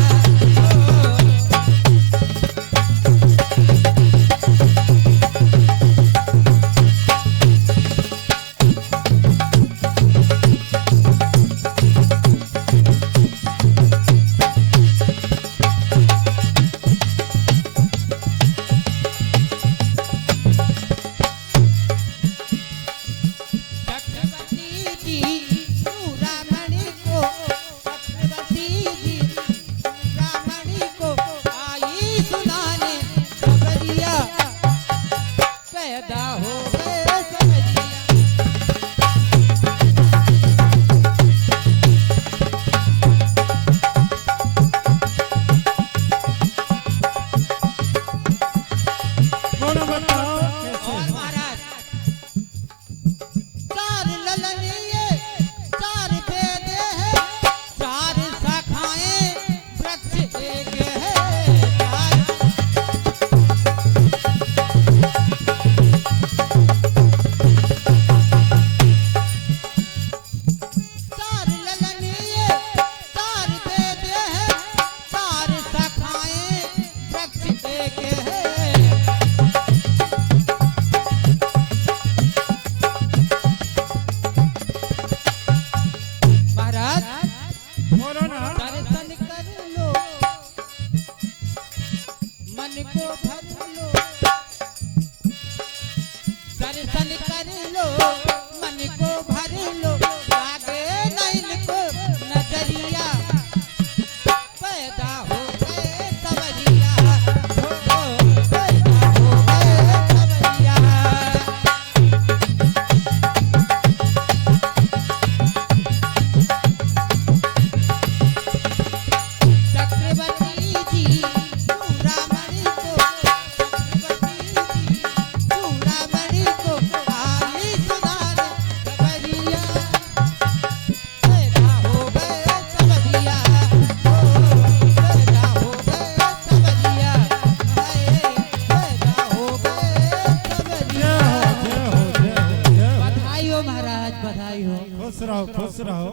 रहो।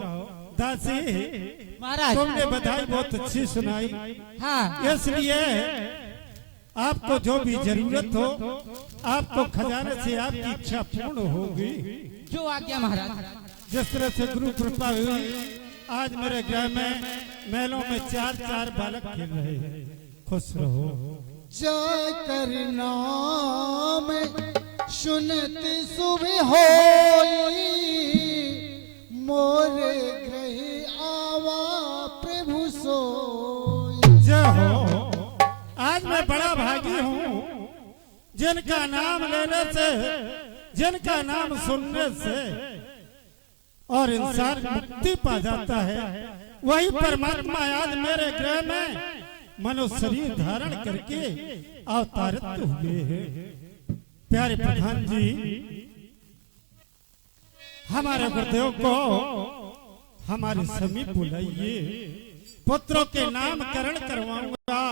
दासी महाराज। तुमने बधाई बहुत अच्छी सुनाई। हाँ। इसलिए आपको जो भी जरूरत हो आपको खजाने से आपकी इच्छा पूर्ण होगी। जो आज्ञा महाराज। जिस तरह से गुरु कृपा हुई आज मेरे ग्रह में महलों में 4-4 बालक खेल रहे हैं। खुश रहो। जय कर नाम सुनत सुबह होई, मोरे ग्रह आवा प्रभु सोई। जय हो। आज मैं बड़ा भागी हूँ जिनका नाम लेने से, जिनका नाम सुनने से और इंसान मुक्ति पा जाता है। वही परमात्मा आज मेरे ग्रह में मनुष्य शरीर धारण करके अवतारित हुए हैं। प्यारे प्रधान जी, हमारे गुरुदेव को हमारे समीप बुलाइए। पुत्रों के नामकरण करवाऊंगा,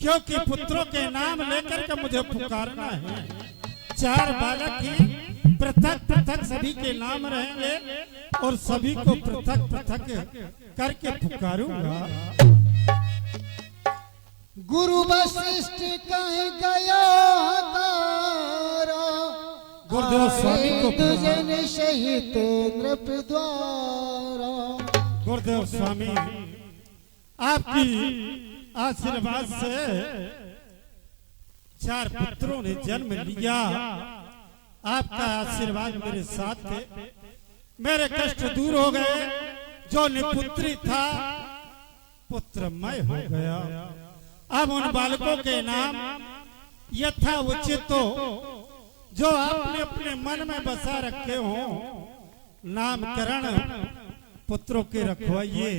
क्योंकि पुत्रों के नाम लेकर के मुझे पुकारना है। 4 बालक ही पृथक पृथक सभी के नाम रहेंगे और सभी को पृथक पृथक करके पुकारूंगा। गुरु वशिष्ठ कहीं गया तारा, गुरुदेव स्वामी को दुजन सहित नृप द्वारा। गुरुदेव स्वामी आपकी आशीर्वाद से 4 पुत्रों ने जन्म लिया। आपका आशीर्वाद मेरे साथ थे। मेरे कष्ट दूर हो गए। जो निपुत्री था पुत्रमय हो गया। अब उन बालकों के नाम यथा उचित हो, जो आपने अपने मन में बसा रखे हो, नामकरण पुत्रों के रखवाइए,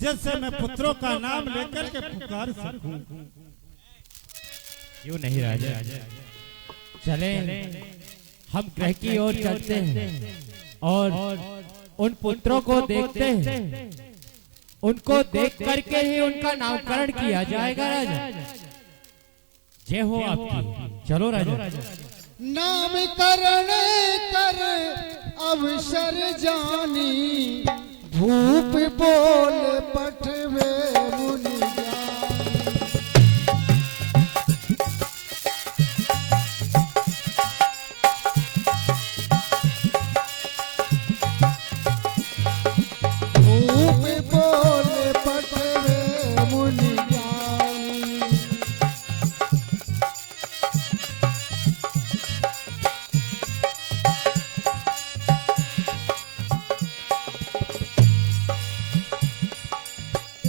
जैसे मैं पुत्रों का नाम लेकर के पुकार सकूं। क्यों नहीं राजा, चले हम ग्रह की ओर चलते हैं और उन पुत्रों को देखते हैं। उनको देख करके ही उनका नामकरण किया जाएगा राजा। जय हो आपकी। चलो राजा। नामकरण कर अवसर जानी, भूप बोल पठवे मुनि ज्ञानी। भूप बोल पठवे मुनि ज्ञानी।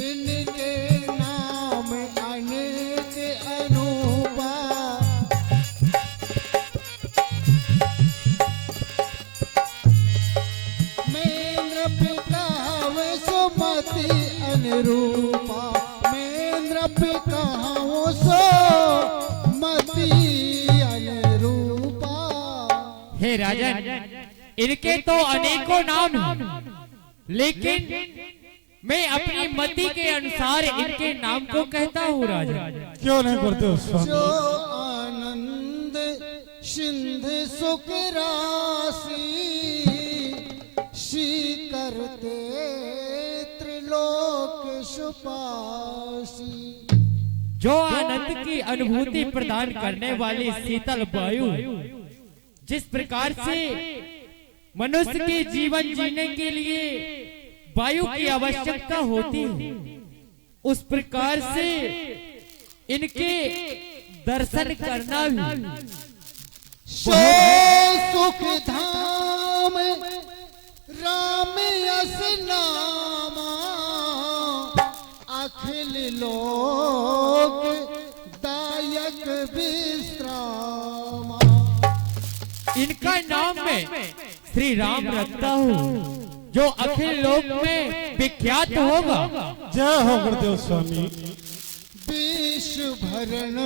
इनके नाम अनेक अनूपा, मेन्द्र पिकावे सुमति अनुरूपा। मेन्द्र पिकावो सुमति अनुरूपा। हे राजन, इनके तो अनेकों नाम हैं, लेकिन मैं अपनी मति के अनुसार इनके नाम को कहता हूँ राजा। क्यों नहीं गुरुदेव स्वामी? जो आनंद सिंध सुख राशि, शी करते त्रिलोक सुपासी। जो आनंद की अनुभूति प्रदान करने वाली शीतल वायु, जिस प्रकार से मनुष्य के जीवन जीने के लिए वायु की आवश्यकता होती है, उस प्रकार से इनके दर्शन करना भी सो सुख धाम राम यस नामा, अखिल लोक दायक विश्रामा। इनका नाम मैं श्री राम रखता हूँ, जो अखिल लोक में विख्यात होगा। जय हो गुरुदेव स्वामी। विश्व भरण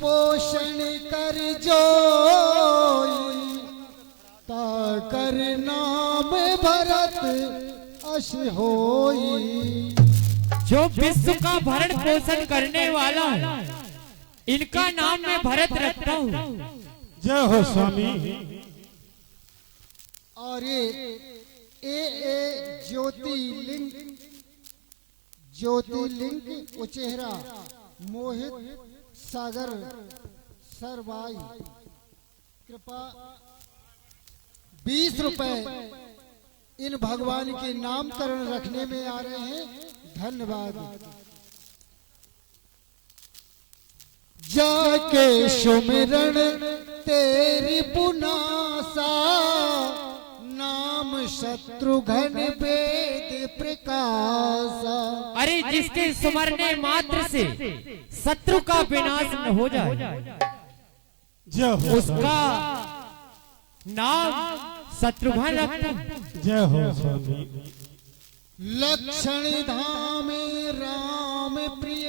पोषण कर जो, ताकर नाम भरत अश होई। जो विश्व का भरण पोषण करने वाला है, इनका नाम मैं भरत रखता हूँ। जय हो स्वामी। और ये ज्योतिर्लिंग उचेहरा मोहित सागर सरवाई कृपा 20 रुपए इन भगवान के नामकरण रखने में आ रहे हैं। धन्यवाद। जाके सुमिरन तेरी पुनासा नाम शत्रुघ्न वेद प्रकाशा। अरे जिसके सुमरने मात्र से शत्रु का विनाश न हो जाए जय हो उसका नाम शत्रुघ्न रखना। जय हो स्वामी। लक्षण धाम राम प्रिय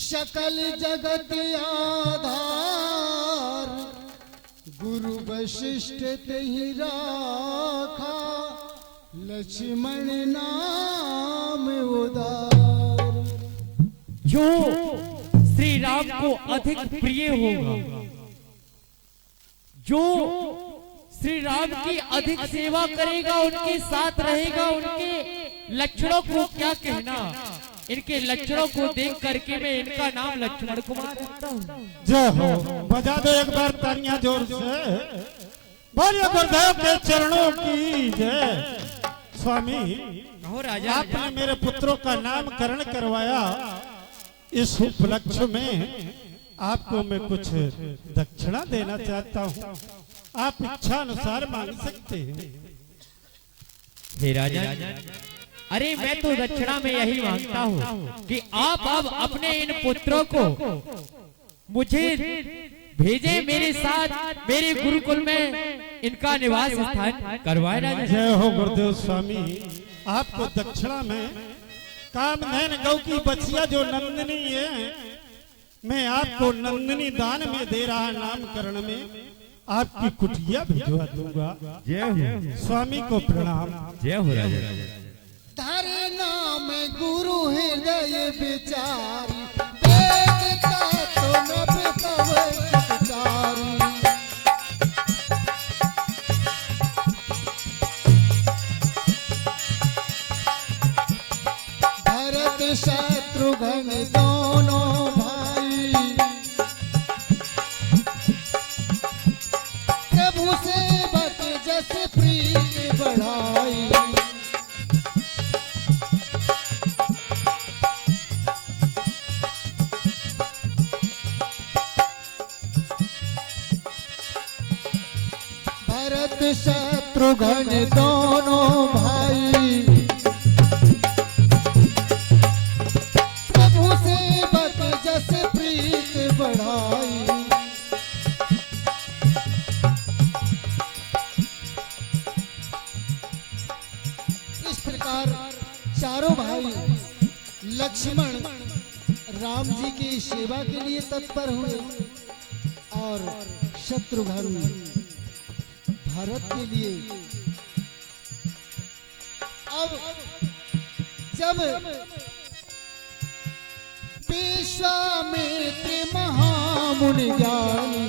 सकल जगत आधार गुरु वशिष्ठ तेहि राखा लक्ष्मण नाम उदार। जो श्री राम को अधिक प्रिय होगा, जो श्री राम की अधिक सेवा करेगा, उनके साथ रहेगा, उनके लक्षणों को क्या कहना, इनके लक्षणों को देख करके मैं इनका नाम लक्ष्मण कुमार रखता हूँ। जय हो। बजा दो एक बार तालियां जोर से। बोलिए गुरुदेव के चरणों की जय। स्वामी कहो राजा। आपने मेरे पुत्रों का नामकरण करवाया, इस उपलक्ष्य में आपको मैं कुछ दक्षिणा देना चाहता हूँ। आप इच्छा अनुसार मांग सकते हैं। हे राजा, अरे मैं तो दक्षिणा में यही मांगता हूँ कि आप अब अपने इन पुत्रों को मुझे भेजे, मेरे साथ मेरे गुरुकुल में इनका निवास स्थान करवाए राजा। जय हो गुरुदेव स्वामी। आपको दक्षिणा में कामधेन गौ की बछिया जो नंदिनी है, मैं आपको नंदिनी दान में दे रहा नामकरण में आपकी कुटिया भिजवा दूंगा। जय हो स्वामी को प्रणाम। जय हो राजा। धरे नाम गुरु हृदय विचारी वेद का तो नभ तव सत्चारी। भरत शत्रुघ्न दोनों भाई प्रभु सेवक जस प्रीत बढ़ाई। भरत शत्रुघ्न दोनों भाई प्रभु सेवक जस प्रीत बढ़ाई। इस प्रकार चारों भाई लक्ष्मण राम जी की सेवा के लिए तत्पर हुए और शत्रुघ्न भारत के लिए। अब जब विश्वामित्र महामुनि ज्ञानी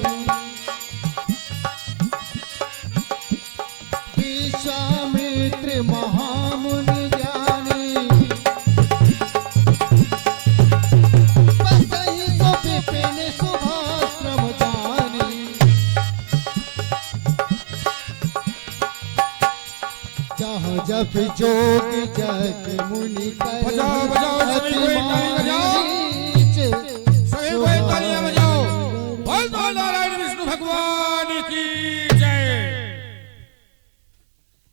विश्वामित्र महामुनि ज्ञानी बसहि सो विपिन शुभाश्रम जानी। जहाँ जप जोग जग मुनि कर बजाओ बजाओ सभी कोई ताली बजाओ, सभी कोई तालियां बजाओ। बोल बोल नारायण विष्णु भगवान की जय।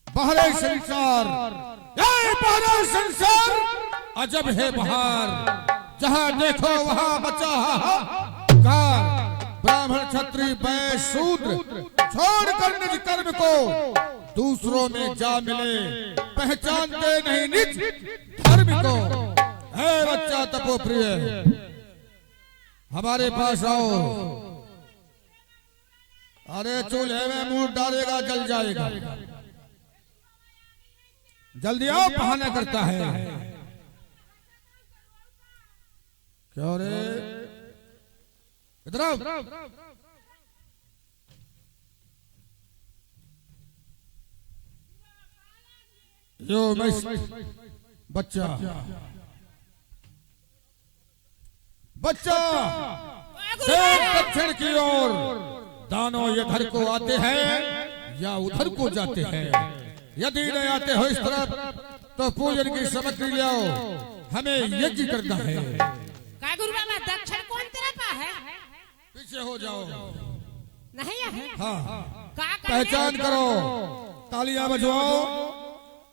बहरे संसार, ये बहरे संसार अजब है बहार, जहाँ देखो वहाँ बचा हाहाकार। ब्राह्मण क्षत्रिय वैश्य शूद्र छोड़कर निज कर्म को दूसरों में जा मिले, पहचानते नहीं निज धर्म को। है बच्चा तपोप्रिय, हमारे पास आओ। अरे चूल्हे में मुंह डालेगा जल जाएगा। जल्दी आओ, बहाना करता है। क्या रे, इधर आओ। यो मैं बच्चा बच्चा देख दक्षिण की ओर, दानों इधर को आते हैं या उधर को जाते हैं। यदि नहीं आते हो इस तरफ तो पूजन की सामग्री ले आओ, हमें यज्ञ करना है। का गुरु बाबा दक्षिण कौन तरफ है? पीछे हो जाओ। नहीं है? हाँ, का पहचान करो, तालियां बजवाओ।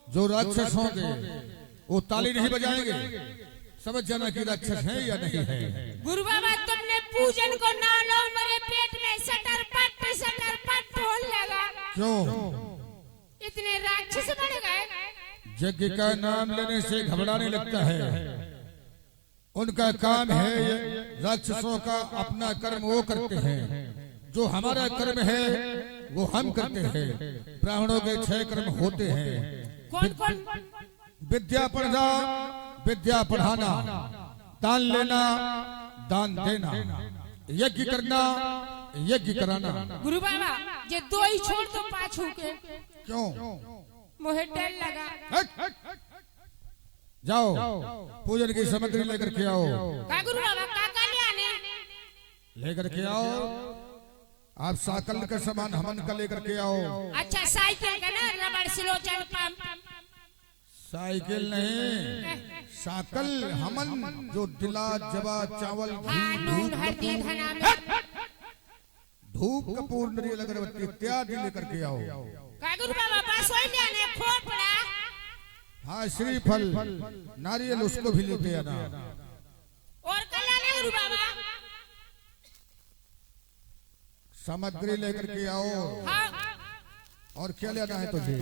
जो राक्षस होंगे वो ताली नहीं बजाएंगे, समझ जाना कि राक्षस है या नहीं है। गुरु बाबा तुमने पूजन को ना लो, मेरे पेट में सटर पट होने लगा। क्यों? इतने राक्षस बढ़ गए। यज्ञ का नाम लेने से घबराने लगता है। उनका काम है राक्षसों का अपना कर्म वो करते हैं, जो हमारा कर्म है वो हम करते हैं। ब्राह्मणों के 6 कर्म होते हैं। कौन कौन? विद्या पढ़ना, विद्या पढ़ाना, दान लेना, दान देना, यज्ञ करना, यज्ञ कराना। गुरु बाबा ये 2 ही छोड़ दो पाछू के। क्यों? मुझे डर लगा। हट! जाओ पूजन की सामग्री लेकर के आओ। का गुरु बाबा काका ले आने? लेकर के आओ। आप साकल का सामान हमन का लेकर के आओ। अच्छा साइकिल का ना, रबड़ सिलोचन पंप। साइकिल नहीं, साकल हमन, जो दिला जवा चावल हाँ, नून हल्दी धना में। धूप कपूर नारियल अगरबत्ती इत्यादि लेकर के आओ। का गुरु बाबा बस वही ले आने, खोपड़ा। हाँ, श्रीफल नारियल उसको भी लेके आना। और कल आने गुरु बाबा। सामग्री लेकर के आओ। हाँ। और क्या लेना है तुझे?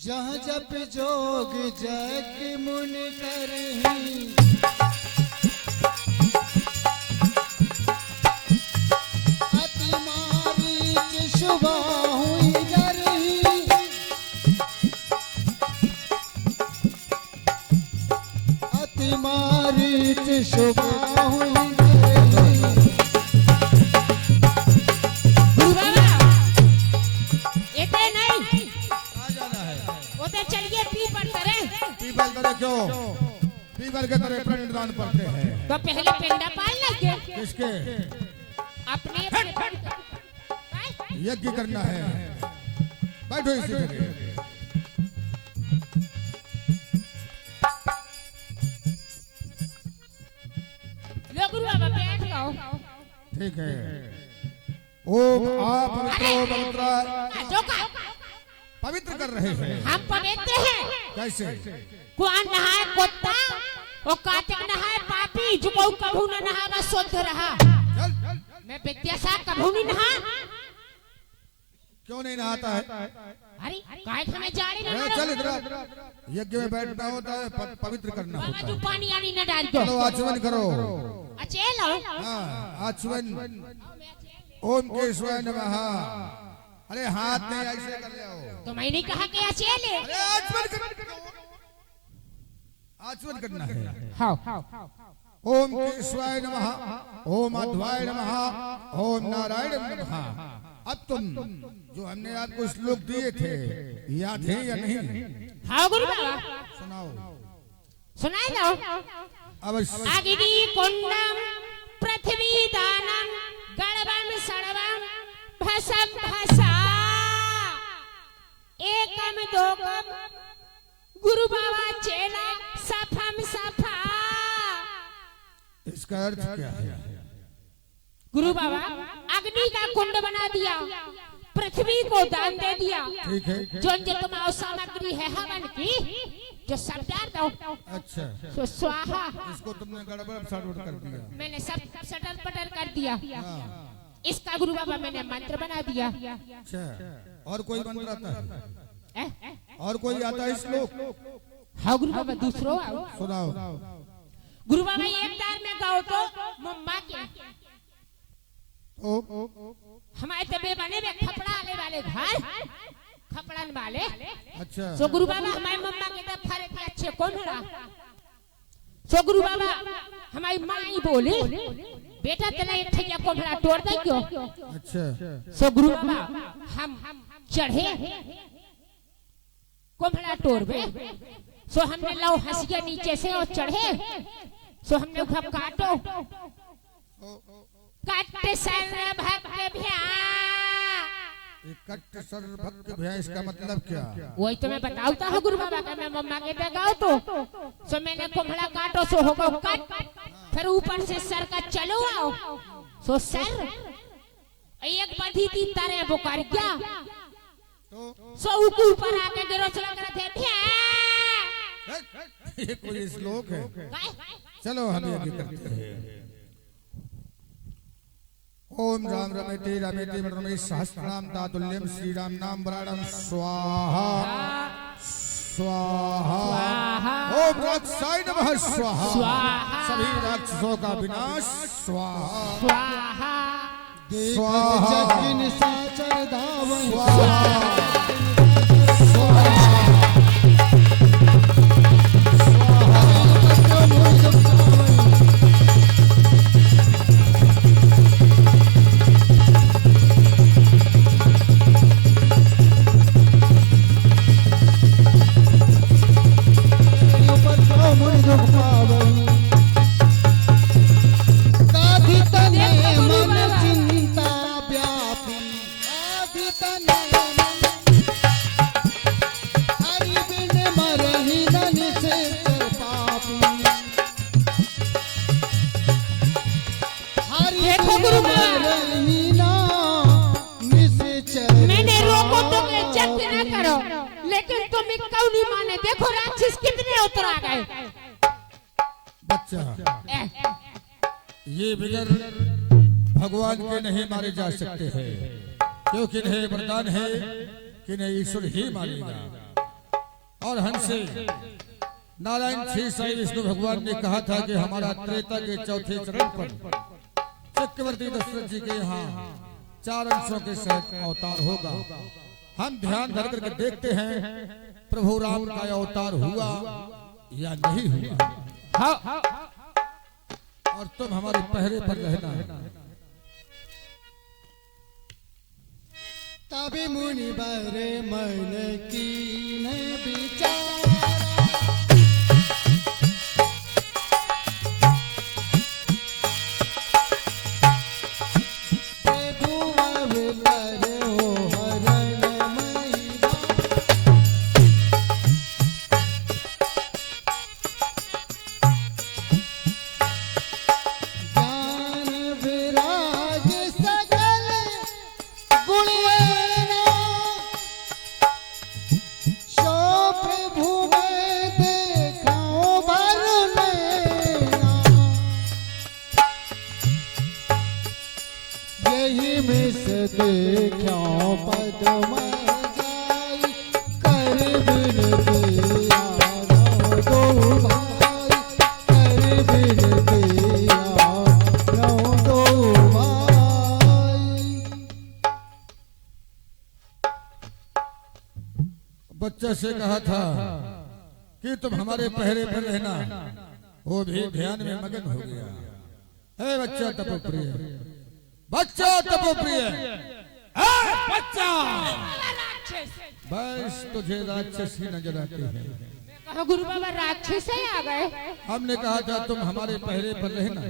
जहाँ जप जोग जग मुन करही, अति मारीच शुभा हुई जरही, अति मारीच शुभा हुई जरही। गुरु बाबा इतने नहीं, कहाँ जाना है? उधर चलिए पीपल तरह। पीपल तरह क्यों? पीपल के तरह पिंडदान पड़ते हैं। तो पहले पिंडा पाल लगे। किसके? अपने यज्ञ करना है। बैठो इसी जगह। लो गुरु बाबा बैठ जाओ। ठीक है। ओम आप पवित्र जो का पवित्र कर रहे हैं। हम पवित्र हैं। कैसे? कुआं नहाए कुत्ता और कार्तिक नहाए पापी, जो कभू न नहावा शुद्ध रहा। चल चल। मैं विद्यासागर कभू नहीं नहा। क्यों नहीं नहाता है? अरे काय हमें जाड़ी न अरे चल इधर। यज्ञ में बैठना होता है, पवित्र करना बाबा होता जो है। पानी आनी न डाल दो। चलो आचमन करो। अच्छे लो। हाँ, आचमन। ओम केशवाय नमः। अरे हाथ नहीं ऐसे कर ले आओ। तो मैंने कहा कि अच्छे ले। अरे आचमन कर, आचमन करना है। हाँ। ओम केशवाय नमः, ओम माधवाय नमः, ओम नारायण नमः। अब तुम जो हमने आपको श्लोक दिए थे याद है या नहीं? हाँ गुरु बाबा सुनाओ। सुनाए दो। अवश्य। अग्नि कुंडम पृथ्वी दानम गणवम सड़वम भसम भसा एकम दोगम गुरु बाबा चेला सफम सफा। इसका अर्थ क्या है? गुरु बाबा अग्नि का कुंड बना दिया, पृथ्वी को दान दे दिया। ठीक है। जो तुम्हारी सामग्री है हवन की, जो सब डाल दो। अच्छा, तो स्वाहा। इसको तुमने गड़बड़ सड़बड़ कर दिया। मैंने सब सटर पटर कर दिया। हाँ। इसका गुरु बाबा मैंने मंत्र बना दिया। अच्छा, और कोई मंत्र आता है? और कोई आता है श्लोक? हाँ गुरु बाबा दूसरो आओ। सुनाओ। गुरु बाबा एक दार में गाओ तो मम्मा के हमारे तबे बने में खपड़ा आने वाले घर, खपड़न वाले। अच्छा। सो गुरु बाबा हमारी मम्मा के तब फरे के अच्छे कौन रहा। सो गुरु बाबा हमारी माँ ही बोली बेटा तेरा एक ठैया कोठड़ा तोड़ दे क्यों। अच्छा। सो गुरु बाबा हम चढ़े कोमड़ा टोर में, सो हमने लो हंसिया नीचे से और चढ़े, सो हमने उठा काटो, काटे सर भक्त भ्या। कट सर भक्त भैया इसका मतलब क्या? वही तो मैं बताऊता हूँ गुरु बाबा का, मैं मम्मा के गाओ तो सो मैंने कोमड़ा काटो सो होगा काट, फिर ऊपर से सर का चलो आओ, सो सर एक बंधी थी तारे बुकार क्या, सो ऊपर आके गिरो चला कर थे भैया। ये कोई श्लोक है? चलो हम ये करते हैं। ओम राम रमेते रमेते रमेश सहस्रनाम तातुल्यम श्री राम नाम वराणम स्वाहा स्वाहा। ओम राक्षसाय नमः स्वाहा, सभी राक्षसों का विनाश स्वाहा स्वाहा। स्वाहा जगिन साचर धावन ये बिगर भगवान के नहीं मारे जा सकते हैं, क्योंकि इन्हें वरदान है कि इन्हें ईश्वर ही मारेगा। और हमसे नारायण श्री साई विष्णु भगवान ने कहा था कि हमारा त्रेता के चौथे चरण पर चक्रवर्ती दशरथ जी के यहाँ 4 अंशों के सहित अवतार होगा। हम ध्यान धर करके देखते हैं प्रभु राम का अवतार हुआ या नहीं हुआ, और तुम हमारे पहरे पर रहना। तभी मुनि बरे मन की न विचार, बच्चा से कहा था कि तुम हमारे पहरे पर रहना, वो भी ध्यान में मगन हो गया। हे बच्चा तपोप्रिय, बच्चा तपोप्रिय, बच्चा, बस तुझे राक्षस ही नजर आते हैं। गुरु बाबा राक्षस ही आ गए। हमने कहा था तुम हमारे पहरे पर रहना,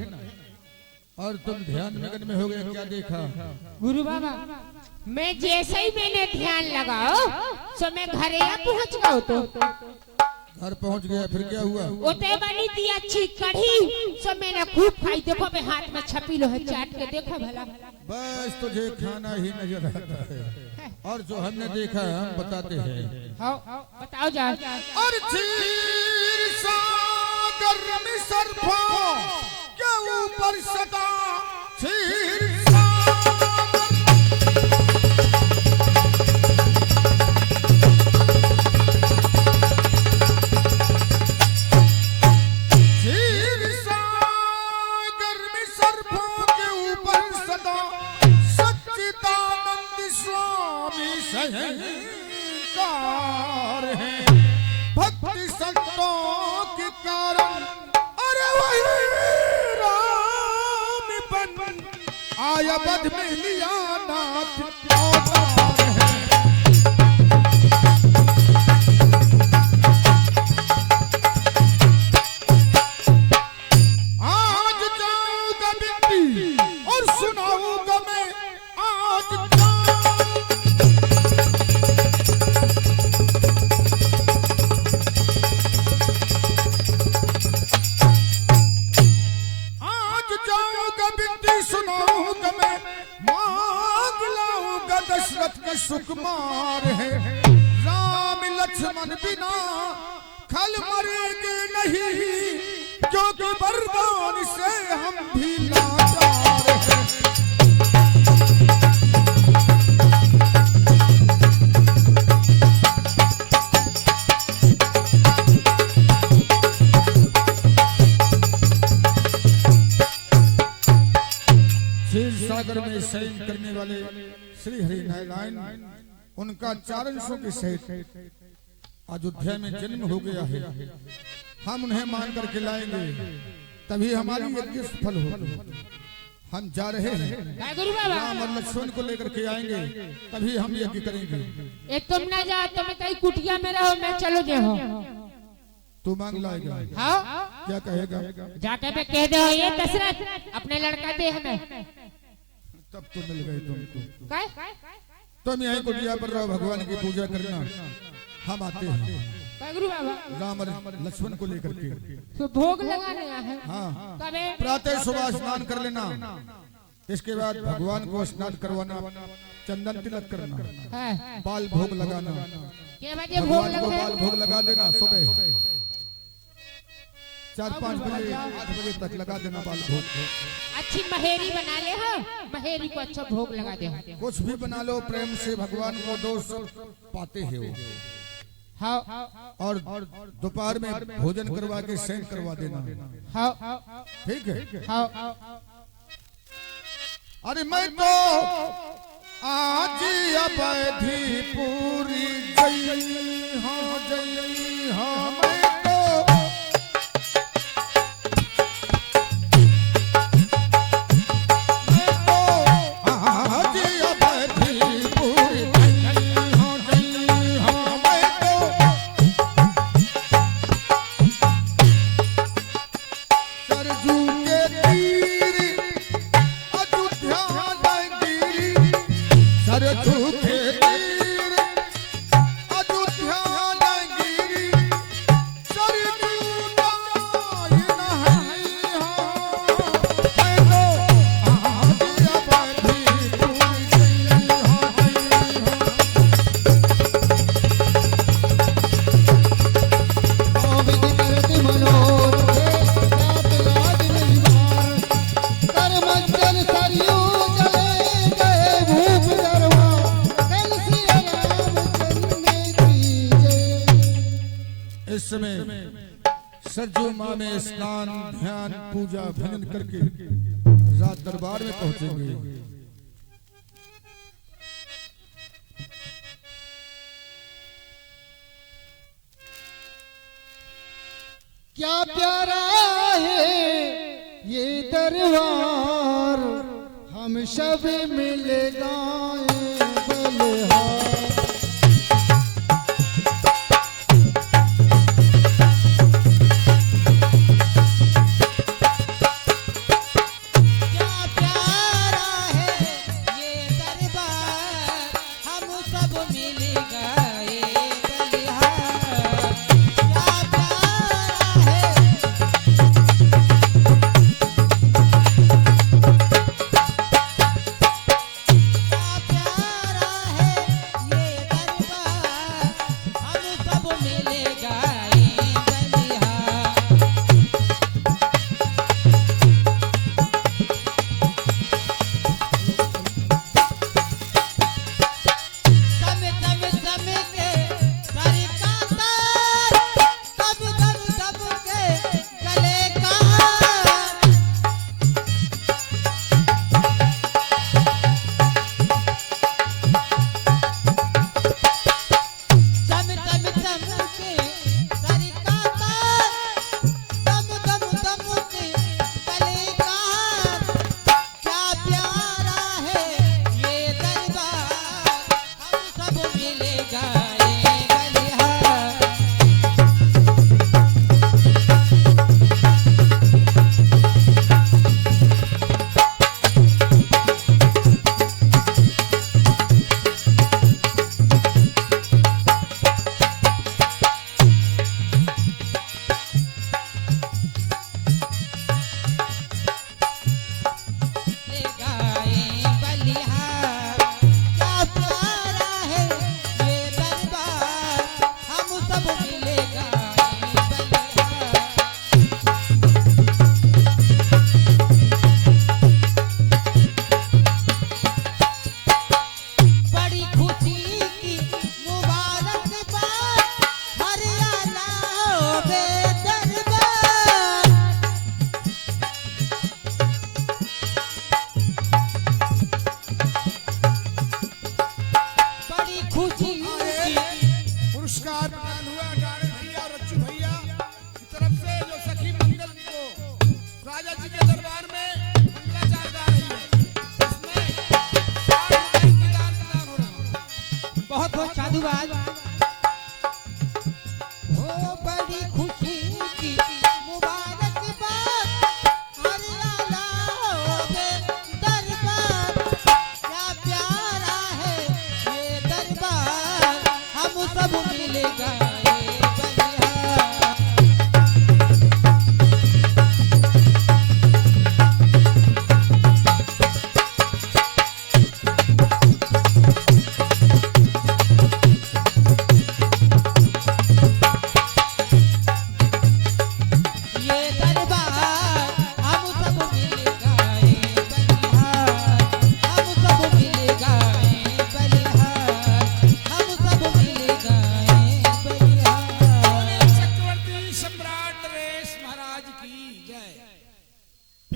और तुम ध्यान मगन में हो गए। क्या देखा गुरु बाबा? मैं जैसे ही मैंने ध्यान लगाओ सो मैं घरे पहुंच गया। तो घर पहुंच गया, फिर क्या हुआ? ओते बनी थी अच्छी कढ़ी, सो मैंने खूब खाई। देखो मैं हाथ में छपी लो है, चाट के देखो भला। बस तुझे खाना ही नजर आता है, और जो हमने देखा है हम बताते हैं। बताओ जा। और क्षीर सागर में सर्पों के ऊपर सदा क्षीर है भक्ति संतों के कारण। अरे वही राम बन आया बद में लिया नाथ अवतार है। सुकुमार है। राम लक्ष्मण बिना खल मरेंगे नहीं, क्योंकि वरदान से हम भी लाचार हैं। सागर में शयन करने वाले श्री हरि नारायण, उनका 4 अंशों के सहित अयोध्या में जन्म हो गया है। हम उन्हें मान करके लाएंगे, तभी हमारी यज्ञ सफल हो। हम जा रहे हैं, गुरु बाबा राम और लक्ष्मण को लेकर के आएंगे, तभी हम यज्ञ करेंगे। एक तुम ना जाओ, तुम कहीं कुटिया में रहो, मैं चलो जे हो। तू मांग लाएगा? हाँ, क्या कहेगा? जाके पे कह दो ये दशरथ अपने लड़का दे हमें। तब तो मिल गए तुमको। तुम यहीं कुटिया पर रहो, भगवान की पूजा करना, हम आते हैं। गुरु बाबा राम और लक्ष्मण को लेकर के तो भोग लगाने है। हाँ, कबे प्रातः सुबह स्नान कर लेना, इसके बाद भगवान को स्नान करवाना, चंदन तिलक करना, है बाल भोग लगाना। के बजे भोग भगवान को लगे? बाल भोग लगा देना, सुबह 4-5 बजे 8 बजे तक लगा देना बाल भोग। अच्छी महेरी बना ले हो, महेरी को अच्छा भोग लगा दे। कुछ भी बना लो, प्रेम से भगवान को दोष पाते हैं वो। हाँ, और दोपहर में भोजन करवा के शयन करवा देना। हाँ, ठीक है? हाँ, अरे मैं तो आज अवधि पूरी गई, हाँ गई, हाँ मैं तो आज अवधि पूरी गई, हाँ गई, हाँ मैं तो सरजू के तीर अयोध्या लंगी, सरजू के तीर अयोध्या लंगी, सरजू नाई नहीं हाँ, मैं तो आज अवधि पूरी गई, हाँ गई, हाँ। विधि करति मनोरथे, जात लाज नहीं मार। कर्म जल सरयू जले गए भूप दरवा, कल सिया रामचंद्र की जय। इस समय सरजू माँ में स्नान, ध्यान, पूजा, भजन करके रात दरबार में पहुंचेंगे। क्या प्यारा है ये दरबार, हम सब मिल गाएं बलहार। क्या प्यारा है ये दरबार, हम सब मिल गए बलिहार। क्या प्यारा है क्या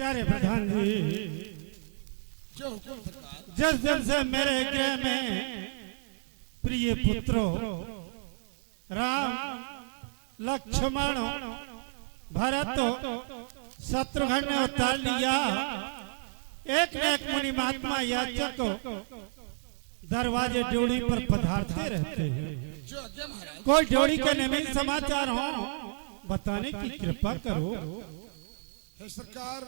प्यारे प्रधान जी, जो हुकुम सरकार। जिस दिन से मेरे गृह में प्रिय पुत्रों राम, लक्ष्मण, भरत, शत्रुघ्न ने उतार लिया, एक न एक मुनि महात्मा याचक दरवाजे ड्योढ़ी पर पधारते रहते हैं। जो आज्ञा महाराज। कोई ड्योढ़ी के नवीन समाचार हो बताने की कृपा करो। हे सरकार,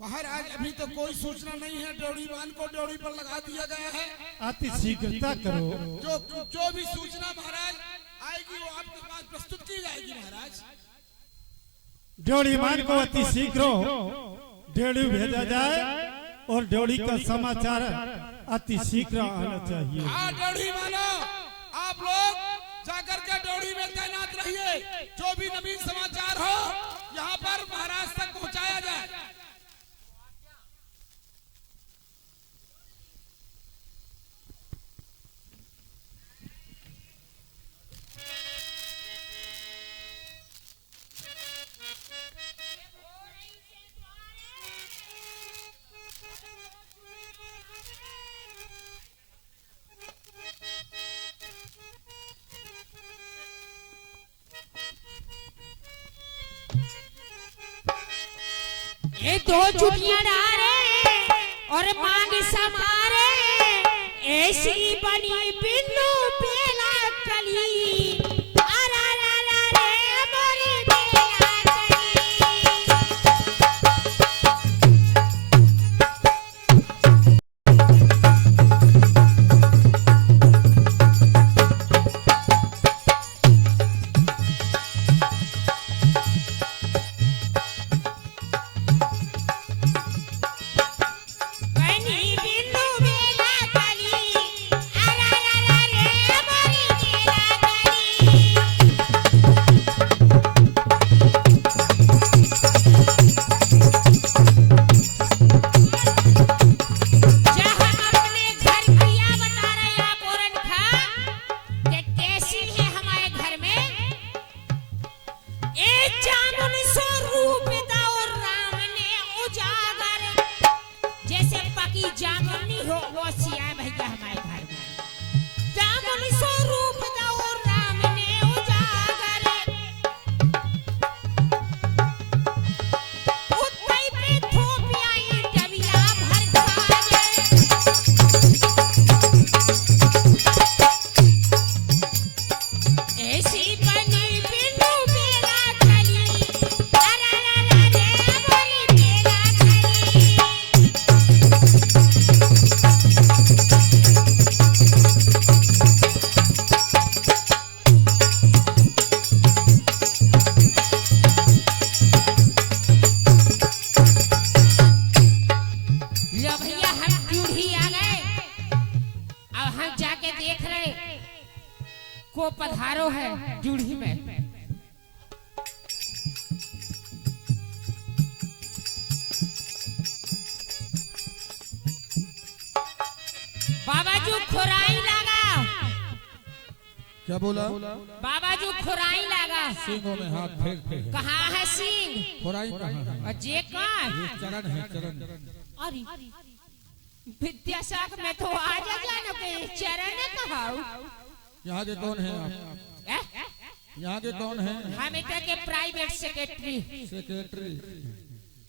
महाराज अभी तो कोई सूचना नहीं है। ड्योढ़ी वाहन को ड्योढ़ी पर लगा दिया गया है। अति शीघ्रता करो। जो भी सूचना महाराज आएगी वो आपके पास प्रस्तुत की जाएगी महाराज। ड्योढ़ी मान को अति शीघ्र ड्योढ़ी भेजा जाए और ड्योढ़ी का समाचार अति शीघ्र आना चाहिए। हाँ ड्योढ़ी वालों, आप लोग जाकर के ड्योढ़ी में तैनात रहिए। जो भी नवीन समाचार हो यहाँ पर महाराज तक पहुँचाया जाए। ये दो चुटियां डारे और मांग समारे, ऐसी बनी बिंदु बेला कली, अरा रा रा रे मोरी बेला जामुनी हो वो सिया भैया हमारे घर में जामुनी स्वरूप दो राम ने उजागर उतई पे थोपियाई डबिया भर खाए ऐसी बनी बिनु बेला खली अरे रे मोरी बेला खली लो भैया हम जूढ़ी आ गए। अब हम जाके देख रहे को पधारो है जूढ़ी में। बाबा जी खुराई लगा। क्या बोला? बाबा जी खुराई लगा। सींगों में हाथ फेरते हैं। कहाँ है सिंह? खुराई कहाँ है? और जे कहाँ? ये चरण है, चरण। अरे विद्यासागर में तो आज जानो के चरण कहा। यहाँ के कौन है आप? यहाँ के कौन है? हम इधर के प्राइवेट सेक्रेटरी। सेक्रेटरी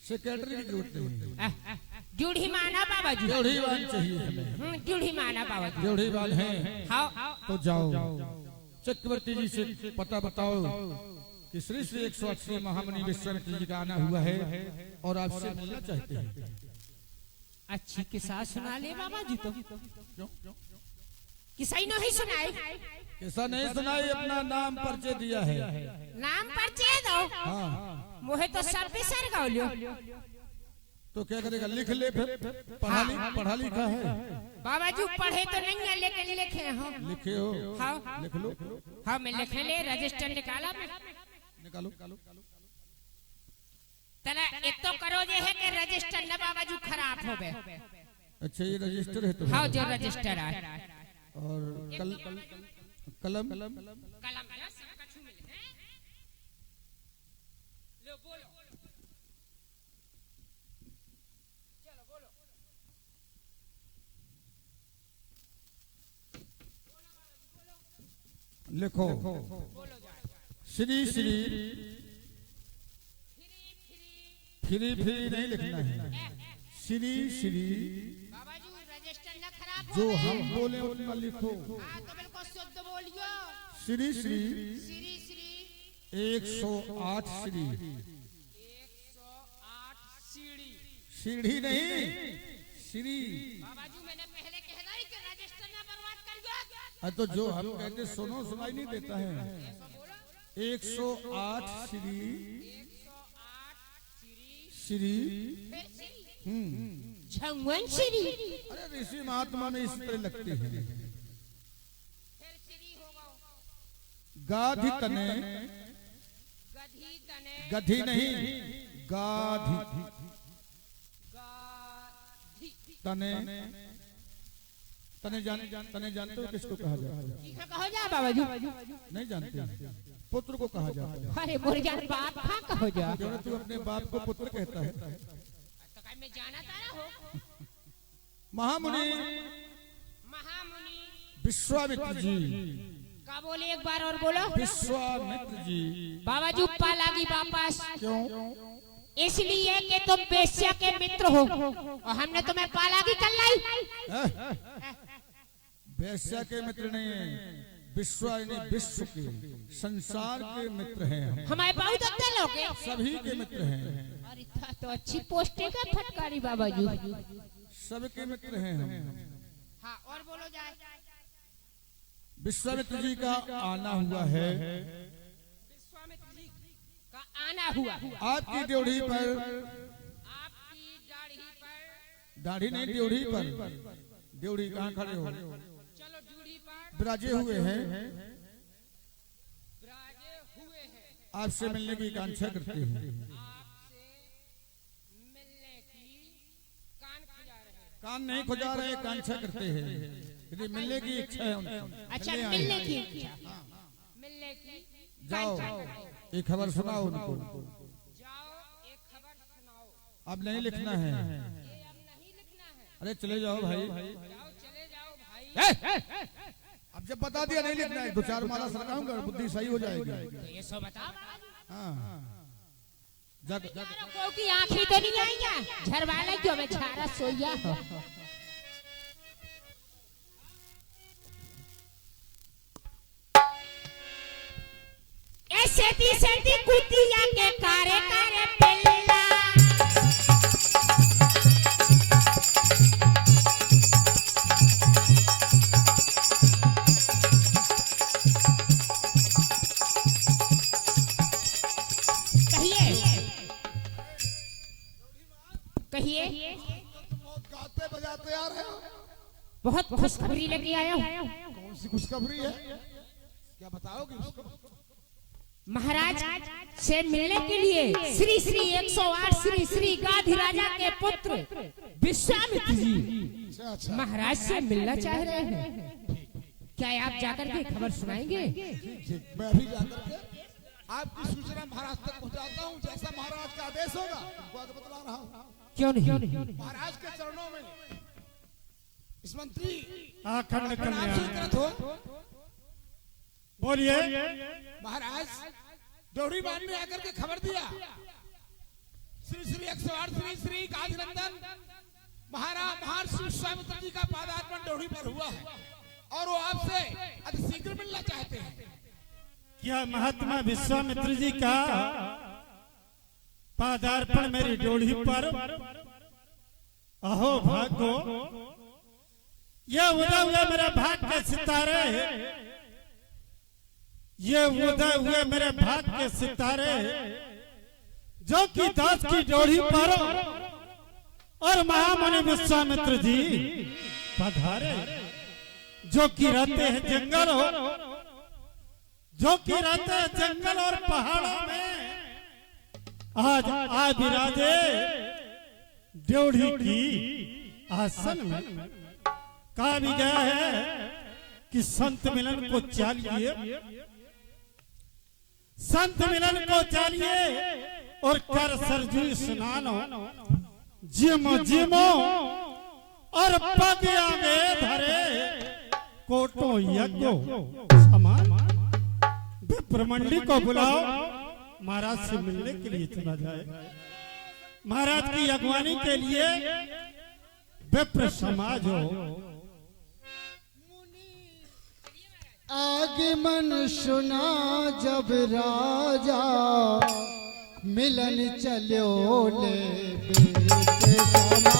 सेक्रेटरी की जरूरत नहीं। जूढ़ी माना बाबा जी। जूढ़ीवान चाहिए हमें। जूढ़ी माना बाबा जी। जूढ़ीवान है हाँ तो जाओ चक्रवर्ती जी से पता बताओ कि श्री श्री 180 महामुनि विश्वामित्र जी का आना हुआ है और आपसे मिलना चाहते हैं। अच्छी किस्सा सुना ले बाबा जी। तो क्यों? किसा ही नहीं सुनाई। कैसा नहीं सुनाई? अपना नाम परिचय दिया है। नाम परिचय दो। हाँ मोहे तो सब बिसर गौलियो। तो क्या करेगा? लिख ले फिर। पढ़ा लिखा है? बाबा जी पढ़े तो नहीं है लेकिन लिखे हो। लिखे हो? हाँ लिख लो। हाँ मैं लिख ले रजिस्टर निकाला मैं। निकालो। तला एक तो करो जे है कि रजिस्टर न बाबा जी खराब हो गए। अच्छा ये रजिस्टर है तो? हाँ जो रजिस्टर है। और कलम कलम है सब कछु मिले हैं। लो बोलो। लिखो श्री श्री फ्री फ्री नहीं लिखना है, श्री श्री बाबा जी रजिस्टर ना खराब हो जो गए। हम बोले उतना लिखो। हाँ तो बिल्कुल शुद्ध बोलियो। श्री श्री श्री श्री 108 श्री 108 सीढ़ी। सीढ़ी नहीं श्री। बाबा जी मैंने पहले कह रहा है कि रजिस्टर ना बर्बाद कर दो। तो जो हम कहते सुनो सुनाई नहीं देता है। 108 श्री श्री झंगवन श्री। अरे ऋषि महात्मा में इस तरह लगते हैं। फिर श्री होगा। गाधि तने गधी तने गधी नहीं गाधि गाधी। तने तने जानते हो किसको कहा जाता है? ठीक है कहो जा बाबा जी। नहीं जानते? पुत्र को कहा जाता है। अरे मुर्गा बाप हाँ कहो जा। क्यों तू अपने बाप को पुत्र कहता है? तो काय मैं जाना तारा हो। महामुनि महामुनि विश्वामित्र जी। का बोले एक बार और बोलो। विश्वामित्र जी। बाबा जी पालागी वापस। क्यों? इसलिए कि तुम वेश्या के मित्र हो और हमने तुम्हें पालागी कर लाई। वैश्या के मित्र नहीं है, विश्व विश्व के संसार के मित्र हैं हम। हमारे बहुत अच्छे लोग हैं। सभी के मित्र हैं। अरे था तो अच्छी पोस्टिंग है फटकारी बाबा जी। सबके मित्र हैं हम। हाँ और बोलो जाए। विश्वामित्र जी का आना हुआ है। विश्वामित्र जी का आना हुआ। आपकी ड्योढ़ी पर, आपकी दाढ़ी पर, दाढ़ी नहीं ड्योढ़ी पर, ड्योढ़ी कहाँ खड़े हो? चलो जूढ़ी पर विराजे हुए हैं। विराजे हुए हैं। आपसे मिलने की कांक्षा करते हैं। आपसे मिलने की कान खुजा रहे हैं। कान नहीं खुजा रहे, कांक्षा करते हैं। यदि मिलने की इच्छा है उनसे। अच्छा चले आए मिलने हैं। की मिलने की जाओ एक खबर सुनाओ उनको। जाओ एक खबर सुनाओ। अब नहीं लिखना है। ये अब नहीं लिखना है। अरे चले जाओ भाई। जाओ चले जाओ भाई। अब जब बता दिया नहीं लिखना है, 2-4 माला सरकाऊंगा, बुद्धि सही हो जाएगी। तो ये सो बताओ। हाँ जग को की आंखें तो नहीं आई क्या? झरवाला क्यों मैं झारा सोया हो। सेती सेती कुतिया के कारे कारे पिल्ला। कहिए गाते बजाते आ रहे हो। बहुत खुशखबरी लेके आया हूँ। कौन सी खुशखबरी है? क्या बताओगे उसको? महाराज से मिलने के लिए श्री श्री 108 श्री श्री गाधी राजा के पुत्र विश्वामित्र जी महाराज से मिलना चाह रहे हैं। क्या आप जाकर के खबर सुनाएंगे? मैं अभी जाकर के आपकी सूचना महाराज तक पहुंचाता हूं। जैसा महाराज का आदेश होगा उनको आगे बतला रहा हूं। क्यों नहीं? महाराज के चरणों में इस मंत्री आखंड प्रणाम कल्याण स्वीकृत हो। बोलिए। महाराज ड्योढ़ी बांध में आकर के खबर दिया, श्री श्री 108 श्री श्री गाधीनंदन महाराज महर्षि विश्वामित्र जी का पादार्पण ड्योढ़ी पर हुआ है और वो आपसे अतिशीघ्र मिलना चाहते हैं। क्या महात्मा विश्वामित्र जी का पादार्पण मेरी ड्योढ़ी पर? अहो भागो, ये उदय हुए मेरे भाग के सितारे, ये उदय हुए मेरे भाग के सितारे जो कि दास की ड्योढ़ी पर और महामुनि विश्वामित्र जी पधारे, जो कि रहते हैं जंगल हो, जो कि रहते हैं जंगल और पहाड़ों में, आज आ विराजे ड्योढ़ी की आसन में। कहा भी गया है कि संत मिलन को चाहिए, संत मिलन को चाहिए और कर सरजू स्नानो, जिमो जिमो और पग आगे धरे कोटो यज्ञो समान। विप्रमंडी को बुलाओ, महाराज से मिलने के लिए चला जाए। महाराज की अगवानी के लिए विप्र समाज हो। आगमन सुना जब राजा, मिलन चलो ले बेटे समा।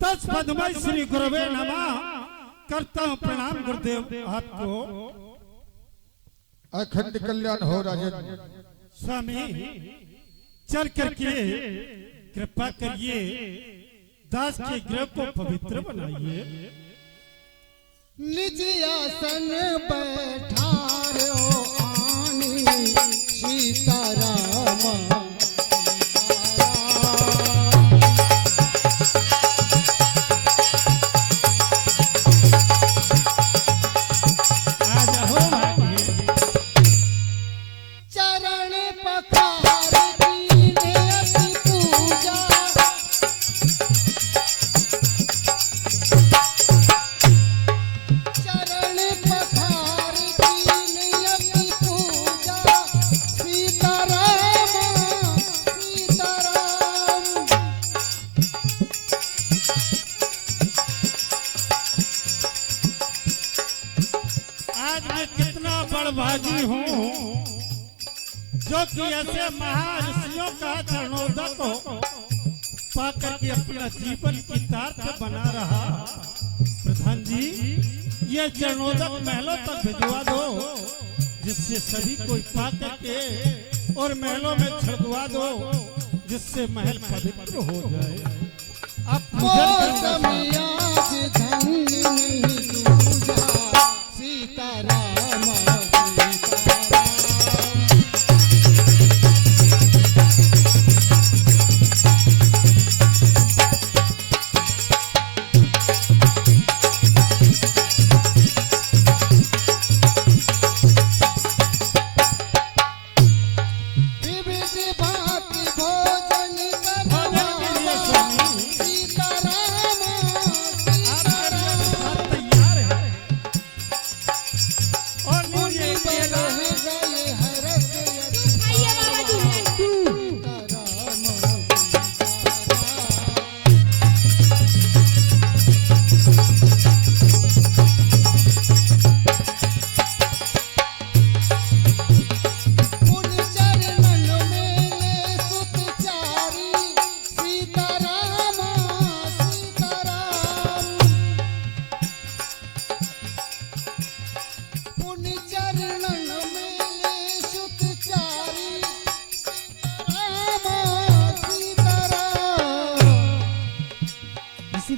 तत्पदमय श्री गुरवे नमः। करता हूँ प्रणाम गुरुदेव आपको। अखंड कल्याण हो राजन। स्वामी चल करके कृपा करिए, दास के गृह को पवित्र बनाइए। निज आसन बैठारो आनी सीताराम। भागी हूँ जो कि ऐसे महर्षियों का चरणोदक हो पाकर के अपना जीवन की तार्थ बना रहा। प्रधान जी ये चरणोदक महलों तक भिजवा दो, जिससे सभी कोई पाकर के और महलों में छिड़कवा दो, जिससे महल पवित्र हो जाए। अब सीताराम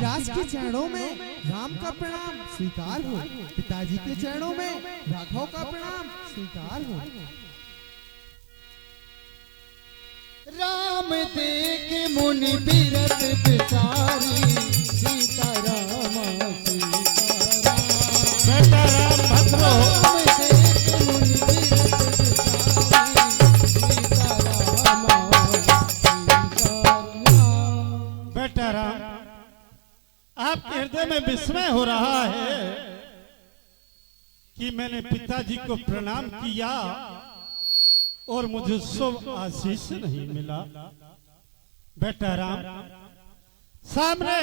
राज के चरणों में राम का प्रणाम स्वीकार हो, पिताजी के चरणों में राघव का प्रणाम स्वीकार हो। राम देख मुनि बिरत बिचारी, सीताराम सीताराम। बेटा राम भद्र हो। राम देख मुनि बिरत बिचारी, सीताराम सीताराम। बेटा राम आपके हृदय में विस्मय हो रहा है कि मैंने पिताजी को प्रणाम किया और मुझे शुभ आशीष नहीं मिला। बेटा राम सामने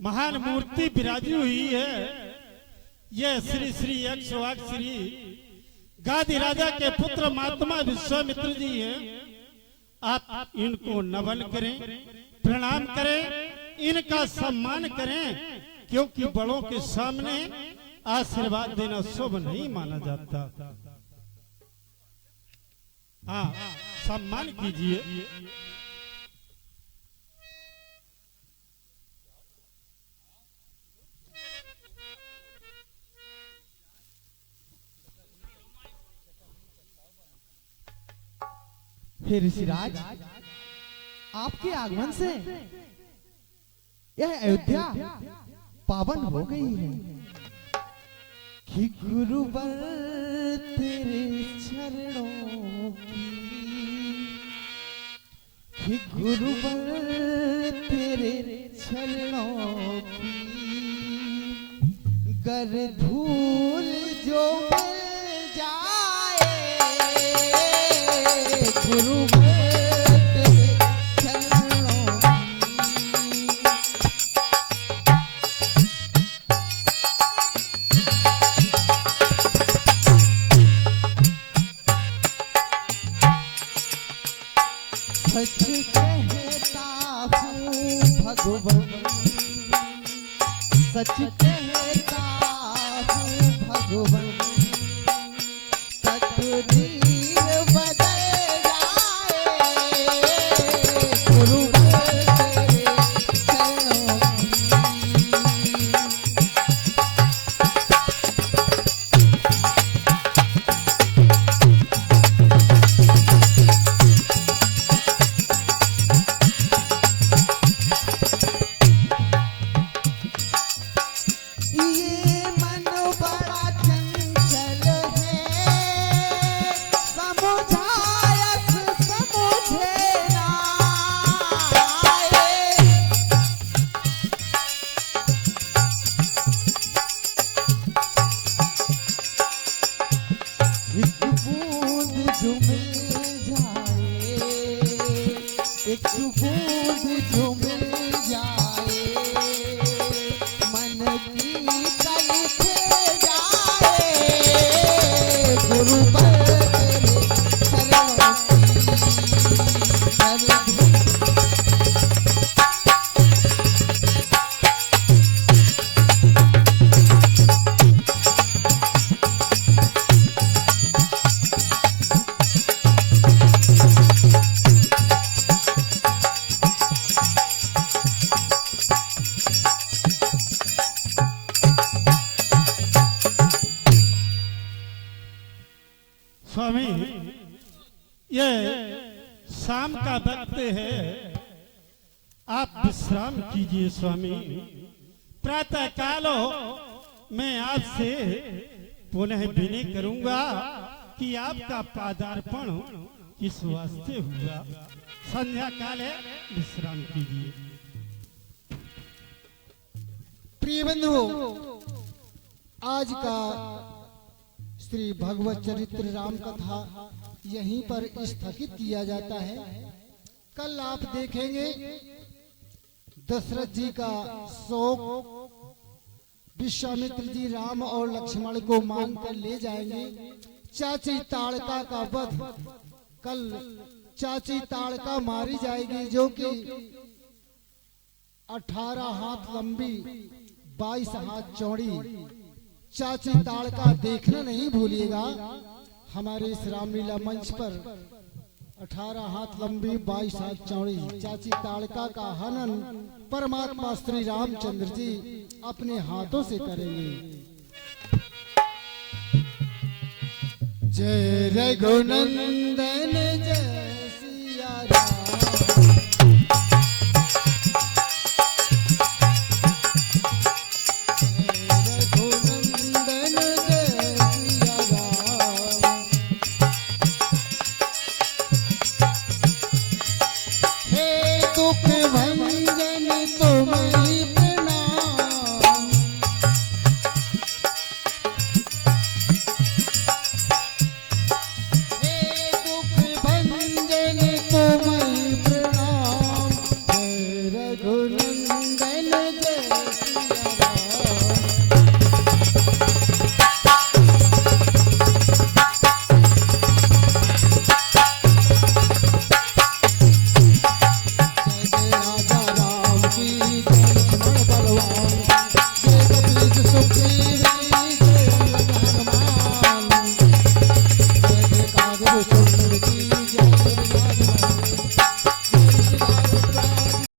महान मूर्ति विराजी हुई है। यह श्री श्री 108 श्री गादी राजा के पुत्र महात्मा विश्वामित्र जी हैं। आप इनको नमन करें, प्रणाम करें, इनका सम्मान करें, क्योंकि बड़ों के सामने आशीर्वाद देना शुभ नहीं माना जाता। हाँ सम्मान कीजिए। हे ऋषिराज, आपके आगमन से यह अयोध्या पावन हो गई है कि गुरुवर तेरे चरणों की, कि गुरुवर तेरे चरणों की गर धूल जो मिल जाए, गुरुवर तेरे चरणों की। सच कहता हूँ भगवान, सच कहता हूँ भगवान, तकदीर बदल जाए, गुरुवर तेरे चरणों की। ये मन बड़ा चंचल है, समझायस समझे ना आए। एक बूंद जो मिल जाए, एक बूंद जो मिल जाए, मन की कल खे जाए, गुरुवर तेरे चरणों की गर धूल। स्वामी, ये शाम का वक्त है, आप विश्राम कीजिए स्वामी। प्रातः काल मैं आपसे पुनः विनय करूंगा कि आपका पादार्पण किस वास्ते हुआ। संध्या काल है, विश्राम कीजिए। प्रिय बंधु, आज का श्री भगवत चरित्र राम कथा यहीं पर स्थगित किया जाता है। कल आप देखेंगे दशरथ जी का शोक, विश्वामित्र जी राम और लक्ष्मण को मांग कर ले जाएंगे। चाची ताड़का का वध, कल चाची ताड़का मारी जाएगी जो कि 18 हाथ लंबी 22 हाथ चौड़ी चाची ताड़का देखना नहीं भूलिएगा। हमारे इस रामलीला मंच पर 18 हाथ लंबी 22 हाथ चौड़ी चाची ताड़का का हनन परमात्मा श्री रामचंद्र जी अपने हाथों से करेंगे। जय रघुनंदन जय